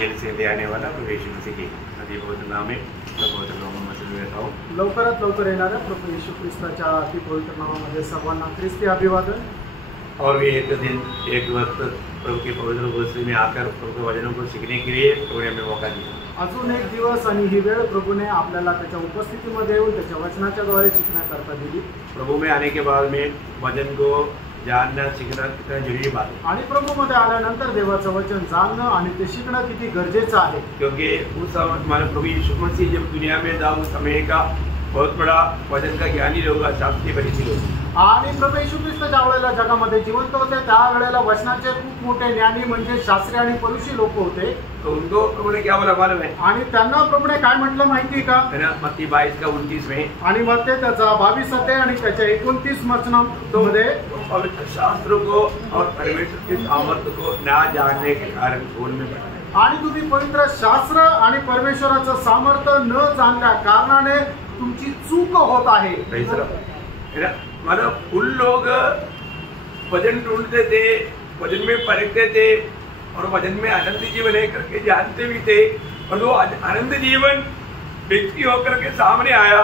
जल्द से जल्द आने वाला प्रभु यीशु मसीह की अति पवित्र नाम में बहुत लोगों में से रहता हूँ। लवकरात लवकर येणाऱ्या प्रभू येशू ख्रिस्ताच्या अति पवित्र नामामध्ये सर्वांना ख्रिस्ती अभिवादन। और भी एक दिन एक वक्त प्रभु के पवित्र वचन में आकर प्रभु के वचनों को सीखने के लिए प्रभु ने हमें मौका दिया। अजून एक दिवस आणि ही वेळ प्रभूने आपल्याला त्याच्या उपस्थितीमध्ये येऊन त्याच्या वचनाच्या द्वारे शिकण्याकरता दिली। प्रभु में आने के बाद में वचन को जानना सीखना कितना जरूरी बात है। आणि प्रभूमध्ये आल्यानंतर देवाचं वचन जाणणं आणि ते शिकणं किती गरजेचं आहे। क्योंकि उस समय हमारे प्रभु यीशु मसीह जब दुनिया में था उस समय का बहुत बड़ा वचन का ज्ञानी लोग शास्त्री फरीसी लोग आणि प्रभू येशू ख्रिस्त ज्या वेळेला जगामध्ये जिवंत होते त्यावेळेला वचनाचे खूप मोठे ज्ञानी म्हणजे शास्त्री आणि फरीसी लोक होते। तो उनको प्रभु ने क्या बोला मालूम है? आणि त्यांना प्रभूने काय म्हटलं माहिती का? मत्ती 22:29 में आणि मग ते त्याचा 22 अध्याय आणि त्याच्या 29 वचनांमध्ये पवित्र शास्त्र को और परमेश्वर के सामर्थ्य को ना जानने के कारण भूल में पड़ा। आणि तुम्ही पवित्र शास्त्र आणि परमेश्वराचं सामर्थ्य न जाणल्या कारणाने तुमची चूक होत आहे। मतलब उन लोग वचन ढूंढते थे, वचन में परखते थे और वचन में आनंद जीवन है करके जानते भी थे, और वो आनंद जीवन व्यक्ति होकर के सामने आया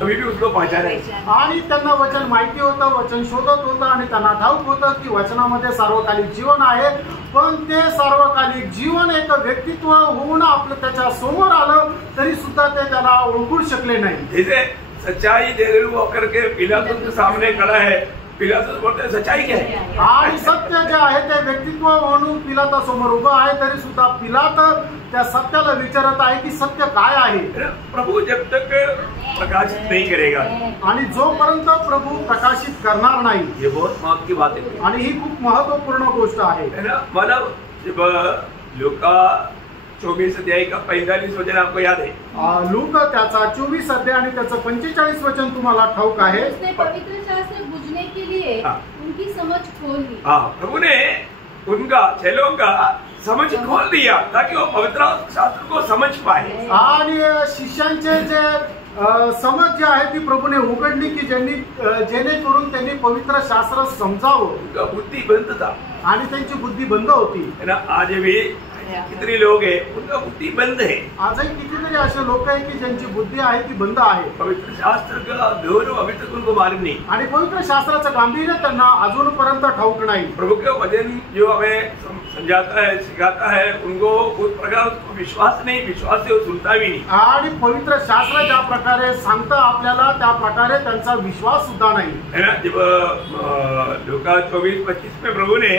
तभी भी उसको पहचाने। आणि त्यांना वचन माहिती होतं, वचन शोधत होतं आणि त्यांना ठाऊक होतं की वचनामध्ये सार्वकालिक जीवन आहे, पण ते सार्वकालिक जीवन एक व्यक्तित्व होऊन आपलं त्याच्या समोर आलं तरी सुद्धा ते त्याला ओळखू शकले नाही। जैसे सच्चाई देखू होकर के पिलातुस के सामने खड़ा है, पिलातुस बोलते हैं सच्चाई क्या है? आणि सत्य जे आहे ते व्यक्तित्व म्हणून पिलातासमोर उभं आहे तरी सुद्धा पिलात त्या सत्याला विचारत आहे की सत्य काय आहे। प्रभु जब तक प्रकाशित नहीं करेगा आणि जोपर्यंत प्रभु प्रकाशित करणार नाही, ये बहुत महत्व की बात है आणि ही खूप महत्वपूर्ण गोष्ट आहे। मतलब जब लूका 24 अध्याय का 45 वचन आपको याद है? लूका त्याचा 24 अध्याय आणि त्याचं 45 वचन तुम्हाला ठाऊक आहे। उसने पवित्र शास्त्र बुझने के लिए उनकी समझ खोल दी। प्रभु ने उनका चेलों का समझ खोल दिया ताकि वो पवित्र शास्त्र को समझ पाए। आणि शिष्यांचे जे समज जी आहे ती प्रभूने उघडली की जेणेकरून त्यांनी पवित्र शास्त्र समजावं। उनका बुद्धि बंद था आणि त्यांची बुद्धी बंद होती। आज भी कितने लोग हैं उनका बुद्धि बंद है। आजही कितीतरी असे लोक आहेत की ज्यांची बुद्धी आहे ती बंद आहे। पवित्र शास्त्र का गौरव अभी तक उनको मालूम नहीं, आणि पवित्र शास्त्राचं गांभीर्य त्यांना अजूनपर्यंत ठाऊक नाही। प्रभु के वचन जो हमें समझाता है सिखाता है उनको उस प्रकार विश्वास नहीं, विश्वास से वो सुनता भी नहीं। आणि पवित्र शास्त्र ज्या प्रकारे सांगतं आपल्याला त्या प्रकारे त्यांचा विश्वास सुद्धा नाही है ना। जब लूका 24:25 में प्रभु ने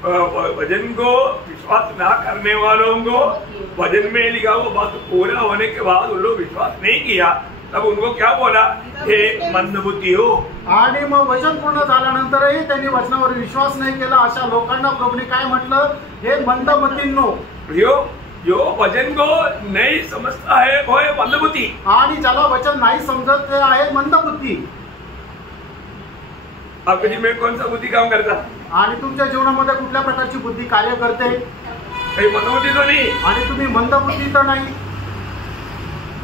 वचन को विश्वास ना करने वालों को वचन में लिखा वो बात पूरा होने के बाद उन लोग विश्वास नहीं किया, तब उनको क्या बोला? हे मंदबुद्धी हो। आणि मग वचन पूर्ण झाल्यानंतरही त्यांनी वचनावर विश्वास नाही केला अशा लोकांना प्रभूने काय म्हटलं? हे मंदबुद्धींनो। जो वचन को नहीं समझता है वो है मंदबुद्धि, आणि ज्याला वचन नाही समजत ते आहे मंदबुद्धी। आपके जीवन में कौन सा बुद्धि काम करता? आणि तुमच्या जीवनामध्ये कुठल्या प्रकारची बुद्धी कार्य करते? काही मंदबुद्धि तो नहीं। आणि तुम्ही मंदबुद्धी तर नाही।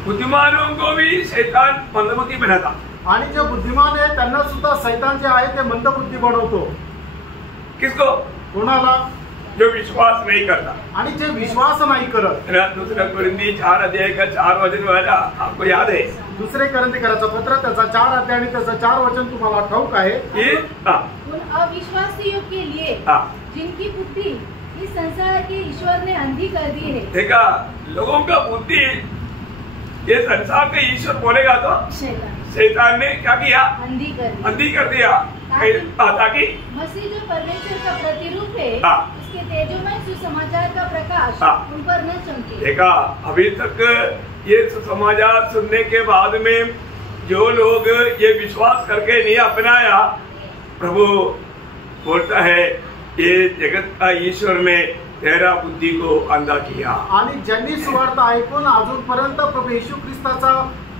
बुद्धिमानों को भी शैतान मंदबुद्धि बनाता, आणि जे बुद्धिमान आहे त्यांना सुद्धा शैतान जे आहे ते मंदबुद्धी बनवतो। किसको? कोणाला? जो विश्वास नहीं करता आणि जे विश्वास नाही करत। दूसरा कुरिन्थी 4 अध्याय का 4 वचन वाला आपको याद है? दुसरे कोरिन्थीकराचं पत्र त्याचा 4 अध्याय आणि त्याचा 4 वचन तुम्हाला ठाऊक आहे। उन अविश्वासियों के लिए जिनकी बुद्धि इस संसार के ईश्वर ने अंधी कर दी है। देखा, लोगों का बुद्धि ये संसार के ईश्वर बोलेगा तो शैतान ने क्या किया? अंधी कर दिया ताकि मसीह जो परमेश्वर का प्रतिरूप है उसके तेजोमय सुसमाचार का प्रकाश उन पर न चमके। देखा, अभी तक ये सुसमाचार सुनने के बाद में जो लोग ये विश्वास करके नहीं अपनाया, प्रभु बोलता है ये जगत का ईश्वर ने तेरा बुद्धी को अंधा किया। आणि ज्यांनी सुवार्ता ऐकून अजूनपर्यंत प्रभू येशू ख्रिस्ताचा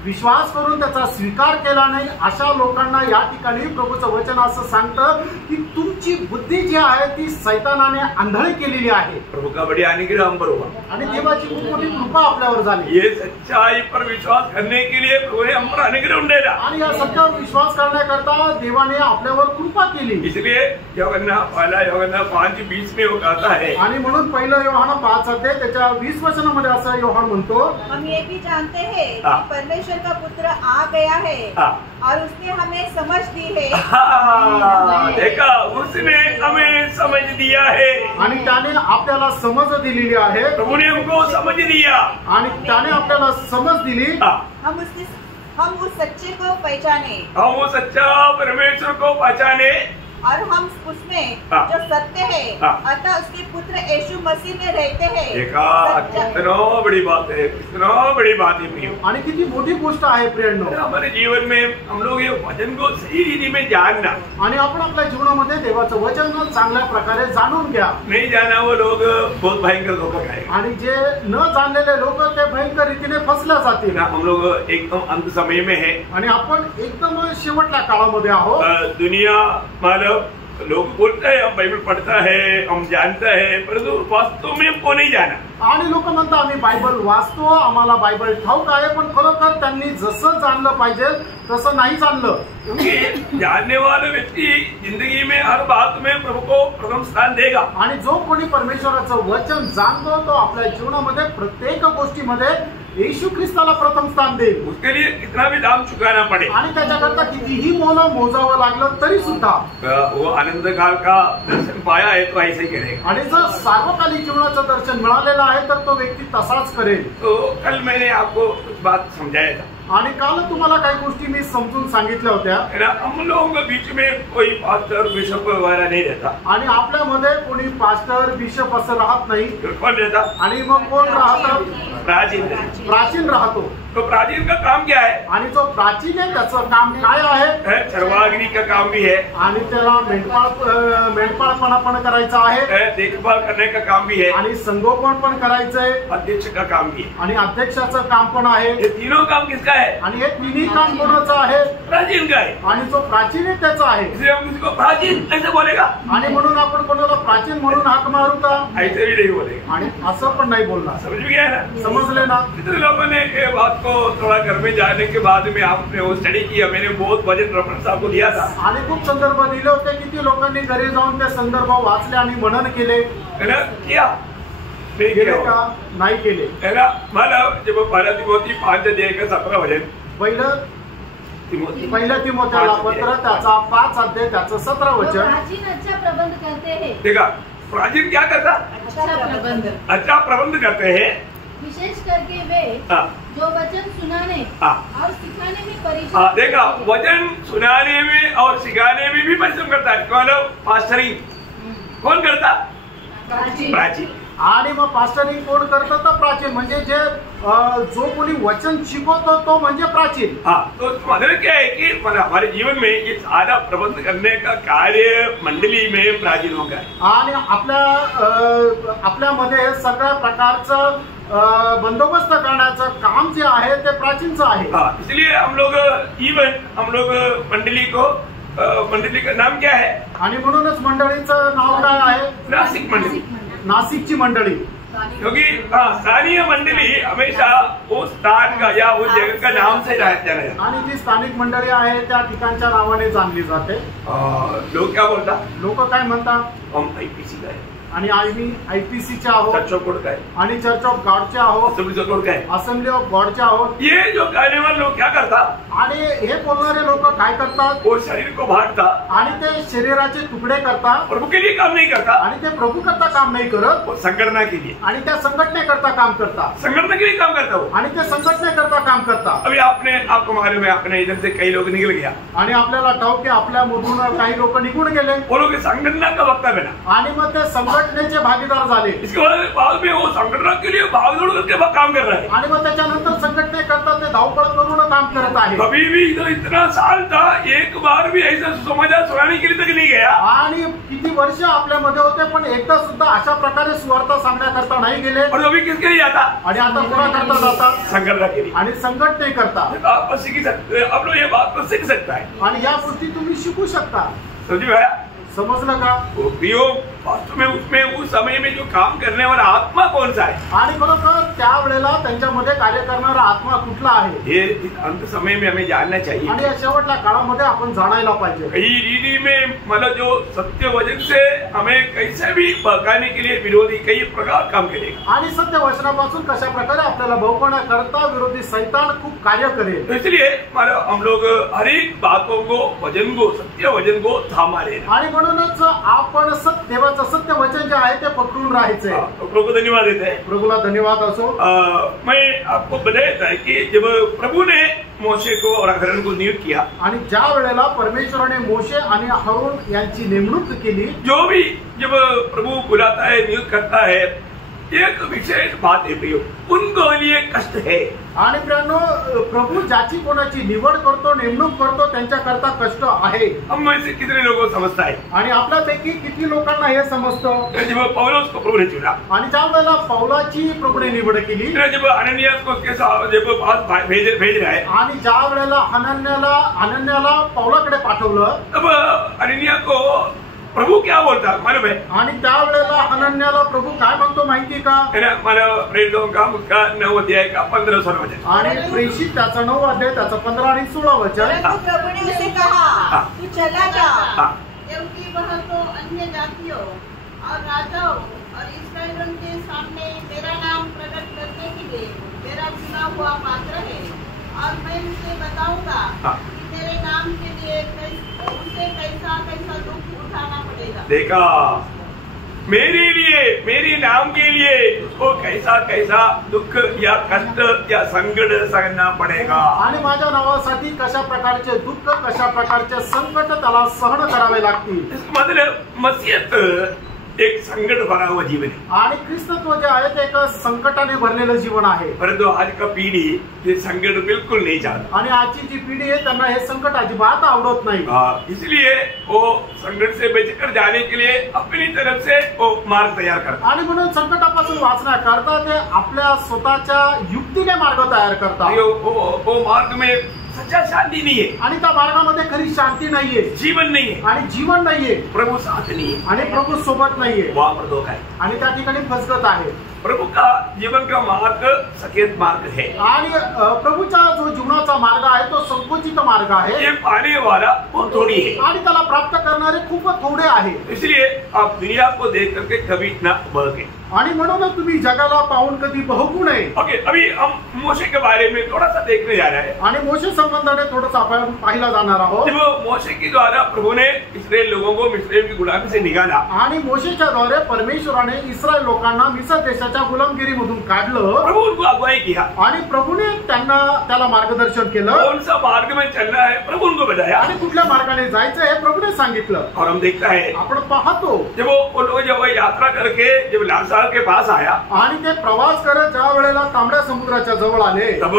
विश्वास करून त्याचा स्वीकार केला नाही अशा लोकांना या ठिकाणी प्रभूचं वचन असं सांगतं की तुमची बुद्धी जी आहे ती सैतानाने आंधळी केलेली आहे. प्रभु का बड़ी अनुग्रह हम पर हुआ आणि देवाची खूप मोठी कृपा आपल्यावर झाली. ये सच्चाई पर विश्वास करने के लिए प्रभु ने हम पर अनुग्रह उंडेला आणि या सत्यावर विश्वास करण्याकरता देवाने आपल्यावर कृपा केली. इसलिए यूहन्ना 5:20 में वो कहता है, आणि म्हणून पहिलं योहाना 5 अध्याय त्याच्या 20 वचनामध्ये असं योहान म्हणतो, हम ये भी जानते हैं कि हाँ। परमेश्वर का पुत्र आ गया है हाँ। और उसने हमें समझ दी है. देखा, उसने हमें समझ दिया है. आणि त्याने आपल्याला समज दिलेली आहे. प्रभु ने हमको समझ दिया आणि त्याने आपल्याला समज दिली. हम उस सच्चे को पहचाने, हम वो सच्चा परमेश्वर को पहचाने और हम उसमें हाँ। जो सत्य है हाँ। अतः उसके पुत्र यीशु मसीह में रहते हैं. देखा, कितना बड़ी बात है, कितना बड़ी बात है प्रियो. आणि किती मोठी गोष्ट आहे प्रियांनो. हमारे जीवन में हम लोग ये वचन को सही रीति में जानना, आणि आपण आपल्या जीवनामध्ये देवाचं वचन चांगल्या प्रकारे जाणून घ्या. नहीं जाना वो लोग बहुत भयंकर धोखा खाएंगे. आणि जे न जाणलेले लोक ते भयंकर रीतीने फसल्या जातील. हम लोग एकदम अंत समय में है. आणि आपण एकदम शेवटल्या काळामध्ये आहोत. दुनिया मालव लोग बोलते हैं हम बाइबल पढ़ता है, हम जानता है, परंतु वास्तव में हमको नहीं जाना. आणि लोक म्हणतात आम्ही बायबल वाचतो, आम्हाला बायबल ठाऊक आहे, पण खरोखर त्यांनी जसं जाणलं पाहिजे तसं नाही जाणलं. क्योंकि जानने वाला व्यक्ति जिंदगी में हर बात में प्रभु को प्रथम स्थान देगा. आणि जो कोणी परमेश्वराचं वचन जाणतो तो आपल्या जीवनामध्ये प्रत्येक गोष्टीमध्ये येशू ख्रिस्ताला प्रथम स्थान देईल. उसके लिए कितना भी दाम चुकाना पड़े. आणि त्याच्याकरता कितीही मोल मोजावं लागलं तरी सुद्धा वो आनंद काल का दर्शन पाया है तो ऐसे ही करेगा. आणि जर सार्वकालिक जीवनाचं दर्शन मिळालेलं आहे तर तो व्यक्ती तसाच करेल. तो कल मैंने आपको कुछ बात समझाया था. आणि काल तुम्हाला काही गोष्टी मी समजून सांगितल्या होत्या. हम लोगों के बीच में कोई पास्टर बिशप वगैरह नहीं रहता. आणि आपल्यामध्ये कोणी पास्टर बिशप असं राहत नाही. कौन रहता? आणि मग कोण राहतं? प्राचीन राहतो. तो प्राचीन का काम क्या है? आणि जो प्राचीन आहे त्याचं काम काय आहे? सर्वाग्नि का काम भी है. आणि त्याला मेंढपाळपणा पण करायचा आहे. देखभाल करने का काम भी है. आणि संगोपन पण करायचंय. अध्यक्ष का काम भी है. आणि अध्यक्षाचं काम पण आहे. ये तीनों काम किसका है? आणि हे तिन्ही काम कोणाचं आहे? प्राचीन का है. आणि जो प्राचीन आहे त्याचा आहे. इसलिए हम किसको प्राचीन ऐसे बोलेगा? आणि म्हणून आपण कोणाला प्राचीन म्हणून हाक मारू का? ऐसे भी नहीं बोलेगा. आणि असं पण नाही बोलणार. समझ में गया ना? समजले ना? कितने लोगों ने ये बात को थोड़ा घर में जाने के बाद में आपने वो स्टडी किया. मैंने बहुत वचन रमण साहब को दिया था. आणि खूप संदर्भ दिले होते. किती लोकांनी घरी जाऊन ते संदर्भ वाचले आणि मनन केले. किया केले का? नाही केले. मला जब पहिला तिमोथी 5:17 वचन, पहिल्या तिमोथेला पत्र त्याचा 5 अध्याय त्याचं 17 वचन. प्राचीन अच्छा प्रबंध करते हैं. देखा, प्राचीन क्या करता? अच्छा प्रबंध करते हैं. विशेष करके वे जो वचन सुनाने और सिखाने में परिश्रम. देखा, वचन सुनाने में और सिखाने में भी परिश्रम करता है. पास्टरिंग कौन करता? प्राचीन. आणि मग पास्टरिंग कोण करतं? तर प्राचीन. म्हणजे जे जो कोणी वचन शिकवतो तो म्हणजे प्राचीन. तो मतलब क्या है कि हमारे जीवन में ये सारा प्रबंध करने का कार्य मंडली में प्राचीनों का है. आणि आपल्यामध्ये सगळ्या प्रकारचं बंदोबस्त करण्याचं काम जे आहे ते प्राचीनचं आहे. इसलिए हम लोग मंडली का नाम क्या है? आणि म्हणूनच मंडळीचं नाव काय आहे? नासिक मंडली. नासिकची मंडळी. क्योंकि स्थानीय मंडली हमेशा उस स्थान का या उस जगह का नाम से जाना जाता. आणि जी स्थानिक मंडळी आहे त्या ठिकाणच्या नावाने जाणली जाते. लोक क्या बोलतात? लोक काय म्हणतात? हम IPC का है. आणि आम्ही IPCचे आहोत. चर्च ऑफ गॉड का है. आणि चर्च ऑफ गॉडचे आहोत. असेंबली ऑफ गॉड का है. असेंबली ऑफ गॉडचे आहोत. ये जो कहने वाले लोग क्या करतात? आणि हे बोलणारे लोक काय करतात? वो शरीर को बांटतात आणि ते शरीराचे तुकडे करतात. प्रभु के लिए काम नहीं करता. आणि ते प्रभू करता काम नाही करत. वो संगठना के लिए. आणि त्या संघटनेकरता काम करतात. संगठना के लिए काम करता वो. आणि ते संघटनेकरता काम करतात. अभी आपको मालूम है, अपने इधर से कई लोग निकल गया. आणि आपल्याला ठाऊक आहे आपल्यामधून काही लोक निघून गेले. वो लोग संगठना का वक्तव्य ना. आणि मग ते संघटना संघटनेचे भागीदार झाले. इसके बाद में वो संगठन के लिए भागदौड़ करके काम कर रहा है. आणि मग त्याच्यानंतर संघटने करता ते धावपळ करून काम करत आहे. कभी भी इधर इतना साल था, एक बार भी ऐसा सुसमाचार सुनाने के लिए तक नहीं गया. आणि किती वर्ष आपल्यामध्ये होते पण एकदा सुद्धा अशा प्रकारे सुवार्ता सांगण्याकरता नाही गेले. और अभी किसके लिए आता? आणि आता कोणा करता जातात? संगठन के लिए. आणि संघटने करता. आप सीख सकते, आप लोग ये बात तो सीख सकता है. आणि या गोष्टी तुम्ही शिकू शकता. समझ में आया? समजलं का? वास्तव में उसमें उस समय में जो काम करने वाला आत्मा कौन सा है? आणि खरोखर त्यावेळेला त्यांच्यामध्ये कार्य करणारा आत्मा कुठला आहे ये अंत समय में हमें जानना चाहिए. आणि या शेवटच्या काळामध्ये आपण जाणायला पाहिजे. कई रीति में मतलब जो सत्य वचन से हमें कैसे भी भड़काने के लिए विरोधी कई प्रकार काम करेगा. आणि सत्य वचनापासून कशा प्रकारे आपल्याला भवपणा करता विरोधी शैतान खूप कार्य करेल. तो इसलिए हम लोग हर एक बातों को वचन को सत्य वचन को थामा लेना. आणि म्हणूनच आपण देवाचं सत्य वचन जे आहे ते पकडून राहायचे. प्रभु को धन्यवाद देते हैं. प्रभूला धन्यवाद असो. मैं आपको बताया था कि जब प्रभु ने मोशे को और अहरोन को नियुक्त किया, आणि ज्या वेळेला परमेश्वराने मोशे आणि अहरोन यांची नेमणूक केली, जो भी जब प्रभु बुलाता है नियुक्त करता है, एक विशेष बात है प्रियो, उनको लिए कष्ट है. आणि प्रभू ज्याची कोणाची निवड करतो नेमणूक करतो त्यांच्याकरता कष्ट आहे. हम में से कितने लोगों को समझता है? आणि आपल्यापैकी किती लोकांना हे समजतं? जब पौलुस को प्रभु ने चुना, आणि ज्या वेळेला पौलाची प्रभूने निवड केली, जब अननियास को उसके साथ जब पास भेज रहा है, आणि ज्या वेळेला हनन्याला पौलाकडे पाठवलं, तब अननिया को प्रभु क्या बोलता मालूम है? आणि त्यावेळेला हनन्याला प्रभु काय म्हणतो माहिती का? मला प्रेरितों का उसका 9 अध्याय का 15 वचन. आणि प्रेषित त्याचा 9 अध्याय त्याचा 15 आणि 16 वचन. परंतु प्रभु ने उसे कहा, तू चला जा, क्योंकि वह तो अन्य जातियों और राजाओं और इस्राएलियों के सामने मेरा नाम प्रकट करने के लिए मेरा चुना हुआ पात्र है. और मैं उसे बताऊंगा कि तेरे नाम के लिए उसे कैसा कैसा दुख उठाना पड़ेगा. देखा, मेरे लिए मेरे नाम के लिए उसको कैसा कैसा दुख या कष्ट या संकट सहना पड़ेगा. आणि माझ्या नावासाठी कशा प्रकारचे दुःख कशा प्रकारचे संकट त्याला सहन करावे लागतील. इसका मतलब मसीहत एक संकट भरा हुआ जीवन है. आणि ख्रिस्तत्व जे आहे ते एक संकटाने भरलेलं जीवन आहे. परंतु आज का पीढ़ी ये संकट बिल्कुल नहीं चाहता. आणि आजची जी पिढी आहे त्यांना हे संकट अजिबात आवडत नाही. इसलिए वो संकट से बचकर जाने के लिए अपनी तरफ से वो मार्ग तैयार करता. आणि म्हणून संकटापासून वाचण्याकरता ते आपल्या स्वतःच्या युक्तीने मार्ग तयार करतात. वो मार्ग में सच्चा शांति नहीं है. आणि त्या मार्गामध्ये खरी शांती नाहीये, जीवन नहीं है, आणि जीवन नाहीये, प्रभु साथ नहीं है, आणि प्रभू सोबत नाहीये, वहाँ पर धोखा है. आणि त्या ठिकाणी फसगत आहे. प्रभु का जीवन का मार्ग सकेत मार्ग है. आणि प्रभूचा जो जीवनाचा मार्ग आहे तो संकुचित मार्ग आहे. ये पाने वाला बहुत थोड़ी है, आणि त्याला प्राप्त करणारे खूप थोडे आहे. इसलिए आप दुनिया को देख करके कभी ना बहके. आणि म्हणूनच तुम्ही जगाला पाहून कधी बहकू नये. ओके, अभी हम मोशे के बारे में थोड़ा सा देखने जा रहे हैं. आणि मोशे संबंधाने थोडंसं आपण पाहिला जाणार आहोत. जब मोशे के द्वारा प्रभु ने इस्राएल लोगों को मिस्र की गुलामी से निकाला, आणि मोशेच्या द्वारे परमेश्वराने इस्रायल लोकांना मिस्र देशाच्या गुलामगिरीमधून काढलं. प्रभु उनको अगुवाई किया, आणि प्रभूने त्याला मार्गदर्शन केलं. कौन सा मार्ग में चलना है प्रभु उनको बताया, आणि कुठल्या मार्गाने जायचं हे प्रभूने सांगितलं. और हम देखता है आपण पाहतो जब वो लोग जब यात्रा करके जब लाल के पास आया, आणि ते प्रवास करत ज्या वेळेला तांबड्या समुद्राच्या जवळ आले, तब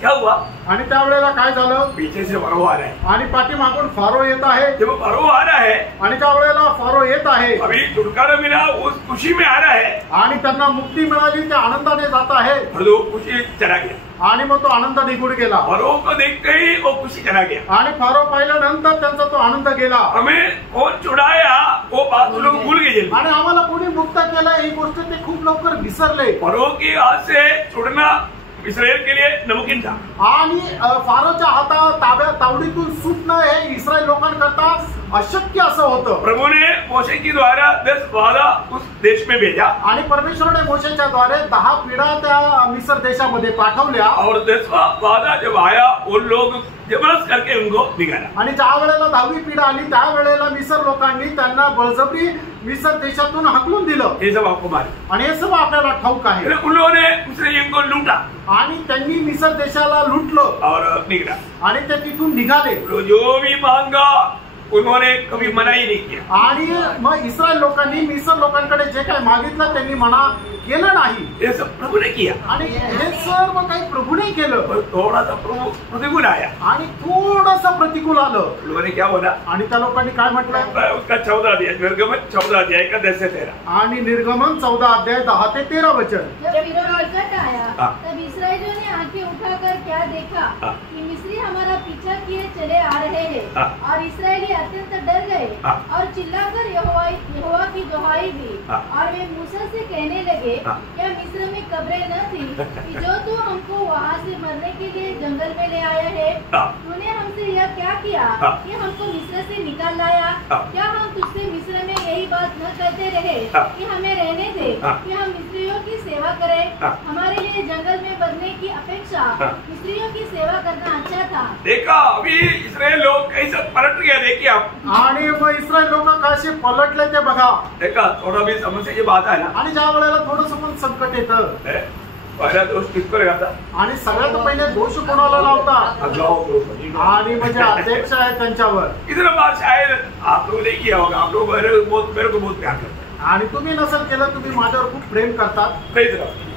क्या हुआ? आणि त्यावेळेला काय झालं? पीछे से फरो आ रहा है. आणि पाठीमागून फारो येत आहे. जब फरो आ रहा है, आणि त्या वेळेला फारो येत आहे, अभी छुटकारा मिला उस खुशी में आ रहा है, आणि त्यांना मुक्ती मिळाली त्या आनंदाने जात आहे. और वो खुशी चला गया. आणि मग तो आनंद निघून गेला. फरो को देखते ही वो खुशी चला गया. आणि फारो पाहिल्यानंतर त्यांचा तो आनंद गेला. हमें कौन छुड़ाया वो बात लोग भूल गए. आणि आम्हाला कोणी मुक्त केलं ही गोष्ट ते खूप लवकर विसरले. फरो की हाथ से छुड़ना इस्राएल के लिए नामुमकिन था. आणि फारोच्या हाता तावडीतून सुटणं हे इस्रायल लोकांकरता अशक्य असं होतं. प्रभु ने मोशे के द्वारा 10 वादा उस देश में भेजा, आणि परमेश्वराने मोशेच्या द्वारे 10 पिढ्या त्या मिस्र देशामध्ये पाठवल्या. और 10वां वादा जब आया वो लोग जबरदस्त करके उनको निकाला. आणि ज्या वेळेला 10वी पिढी आली त्यावेळेला मिस्र लोकांनी त्यांना बळजबरी मिस्र देशातून हाकलून दिलं. ये सब आपको मालूम. आणि हे सर्व आपल्याला ठाऊक आहे. उन लोगों ने मिस्रियों को लूटा आणि त्यांनी मिस्र देशाला लुटलं और निकला. आणि ते तिथून निघाले. जो भी मांगा उन्होंने कभी मना ही नहीं किया। आणि मग इस्रायल लोकांनी मिस्र लोकांकडे जे काही मागितलं त्यांनी मना केलं नाही। ये सब प्रभु ने किया आणि हे सर्व काही प्रभूने केलं। पर थोड़ा सा प्रभु प्रतिकूल आया आणि थोडंसं प्रतिकूल आलं। लोगों ने क्या बोला? आणि त्या लोकांनी काय म्हटलं? उसका 14 अध्याय, निर्गमन 14 अध्याय का 10 से 13 आणि निर्गमन 14 अध्याय 10 ते 13 वचन। जब फिरौन आया हाँ। तब इस्राएलियों ने आंखें उठाकर क्या देखा हाँ। कि मिस्री हमारा पीछा किए चले आ रहे हैं हाँ। और इस्राएली अत्यंत डर गए हाँ। और चिल्लाकर यहोवा की दुहाई दी हाँ। और वे मूसा से कहने लगे हाँ। क्या मिस्र में कब्रें न थी कि जो तू हमको वहाँ से मरने के लिए जंगल में ले आया है? हाँ। तूने हमसे यह क्या किया हाँ। कि हमको मिस्र से निकाल लाया? हाँ। क्या हम तुझसे मिस्र में यही बात न कहते रहे हाँ। कि हमें रहने दे हाँ। कि हम मिस्रियों की सेवा करें? हाँ। हमारे लिए जंगल में मरने की अपेक्षा हाँ। मिस्रियों की सेवा करना अच्छा था। देखा अभी इसराइल लोग कैसे पलट गया, देखिए आप। आणि मग इस्रायल लोक कसे पलटले ते बघा। देखा थोड़ा भी समस्या की बात है ना। आणि ज्या वेळेला थोडंसं पण संकट येतं पहला दोष किसको लगाता? आणि सगळ्यात पहिले दोष कोणाला लावता? अगुवाओं के ऊपर। आणि म्हणजे अध्यक्ष आहे त्यांच्यावर। इतना बार शायद आप लोग नहीं किया होगा, आप लोग मेरे को बहुत प्यार करते हैं। आणि तुम्ही नसेल केलं, तुम्ही माझ्यावर खूप प्रेम करतात। Praise Lord.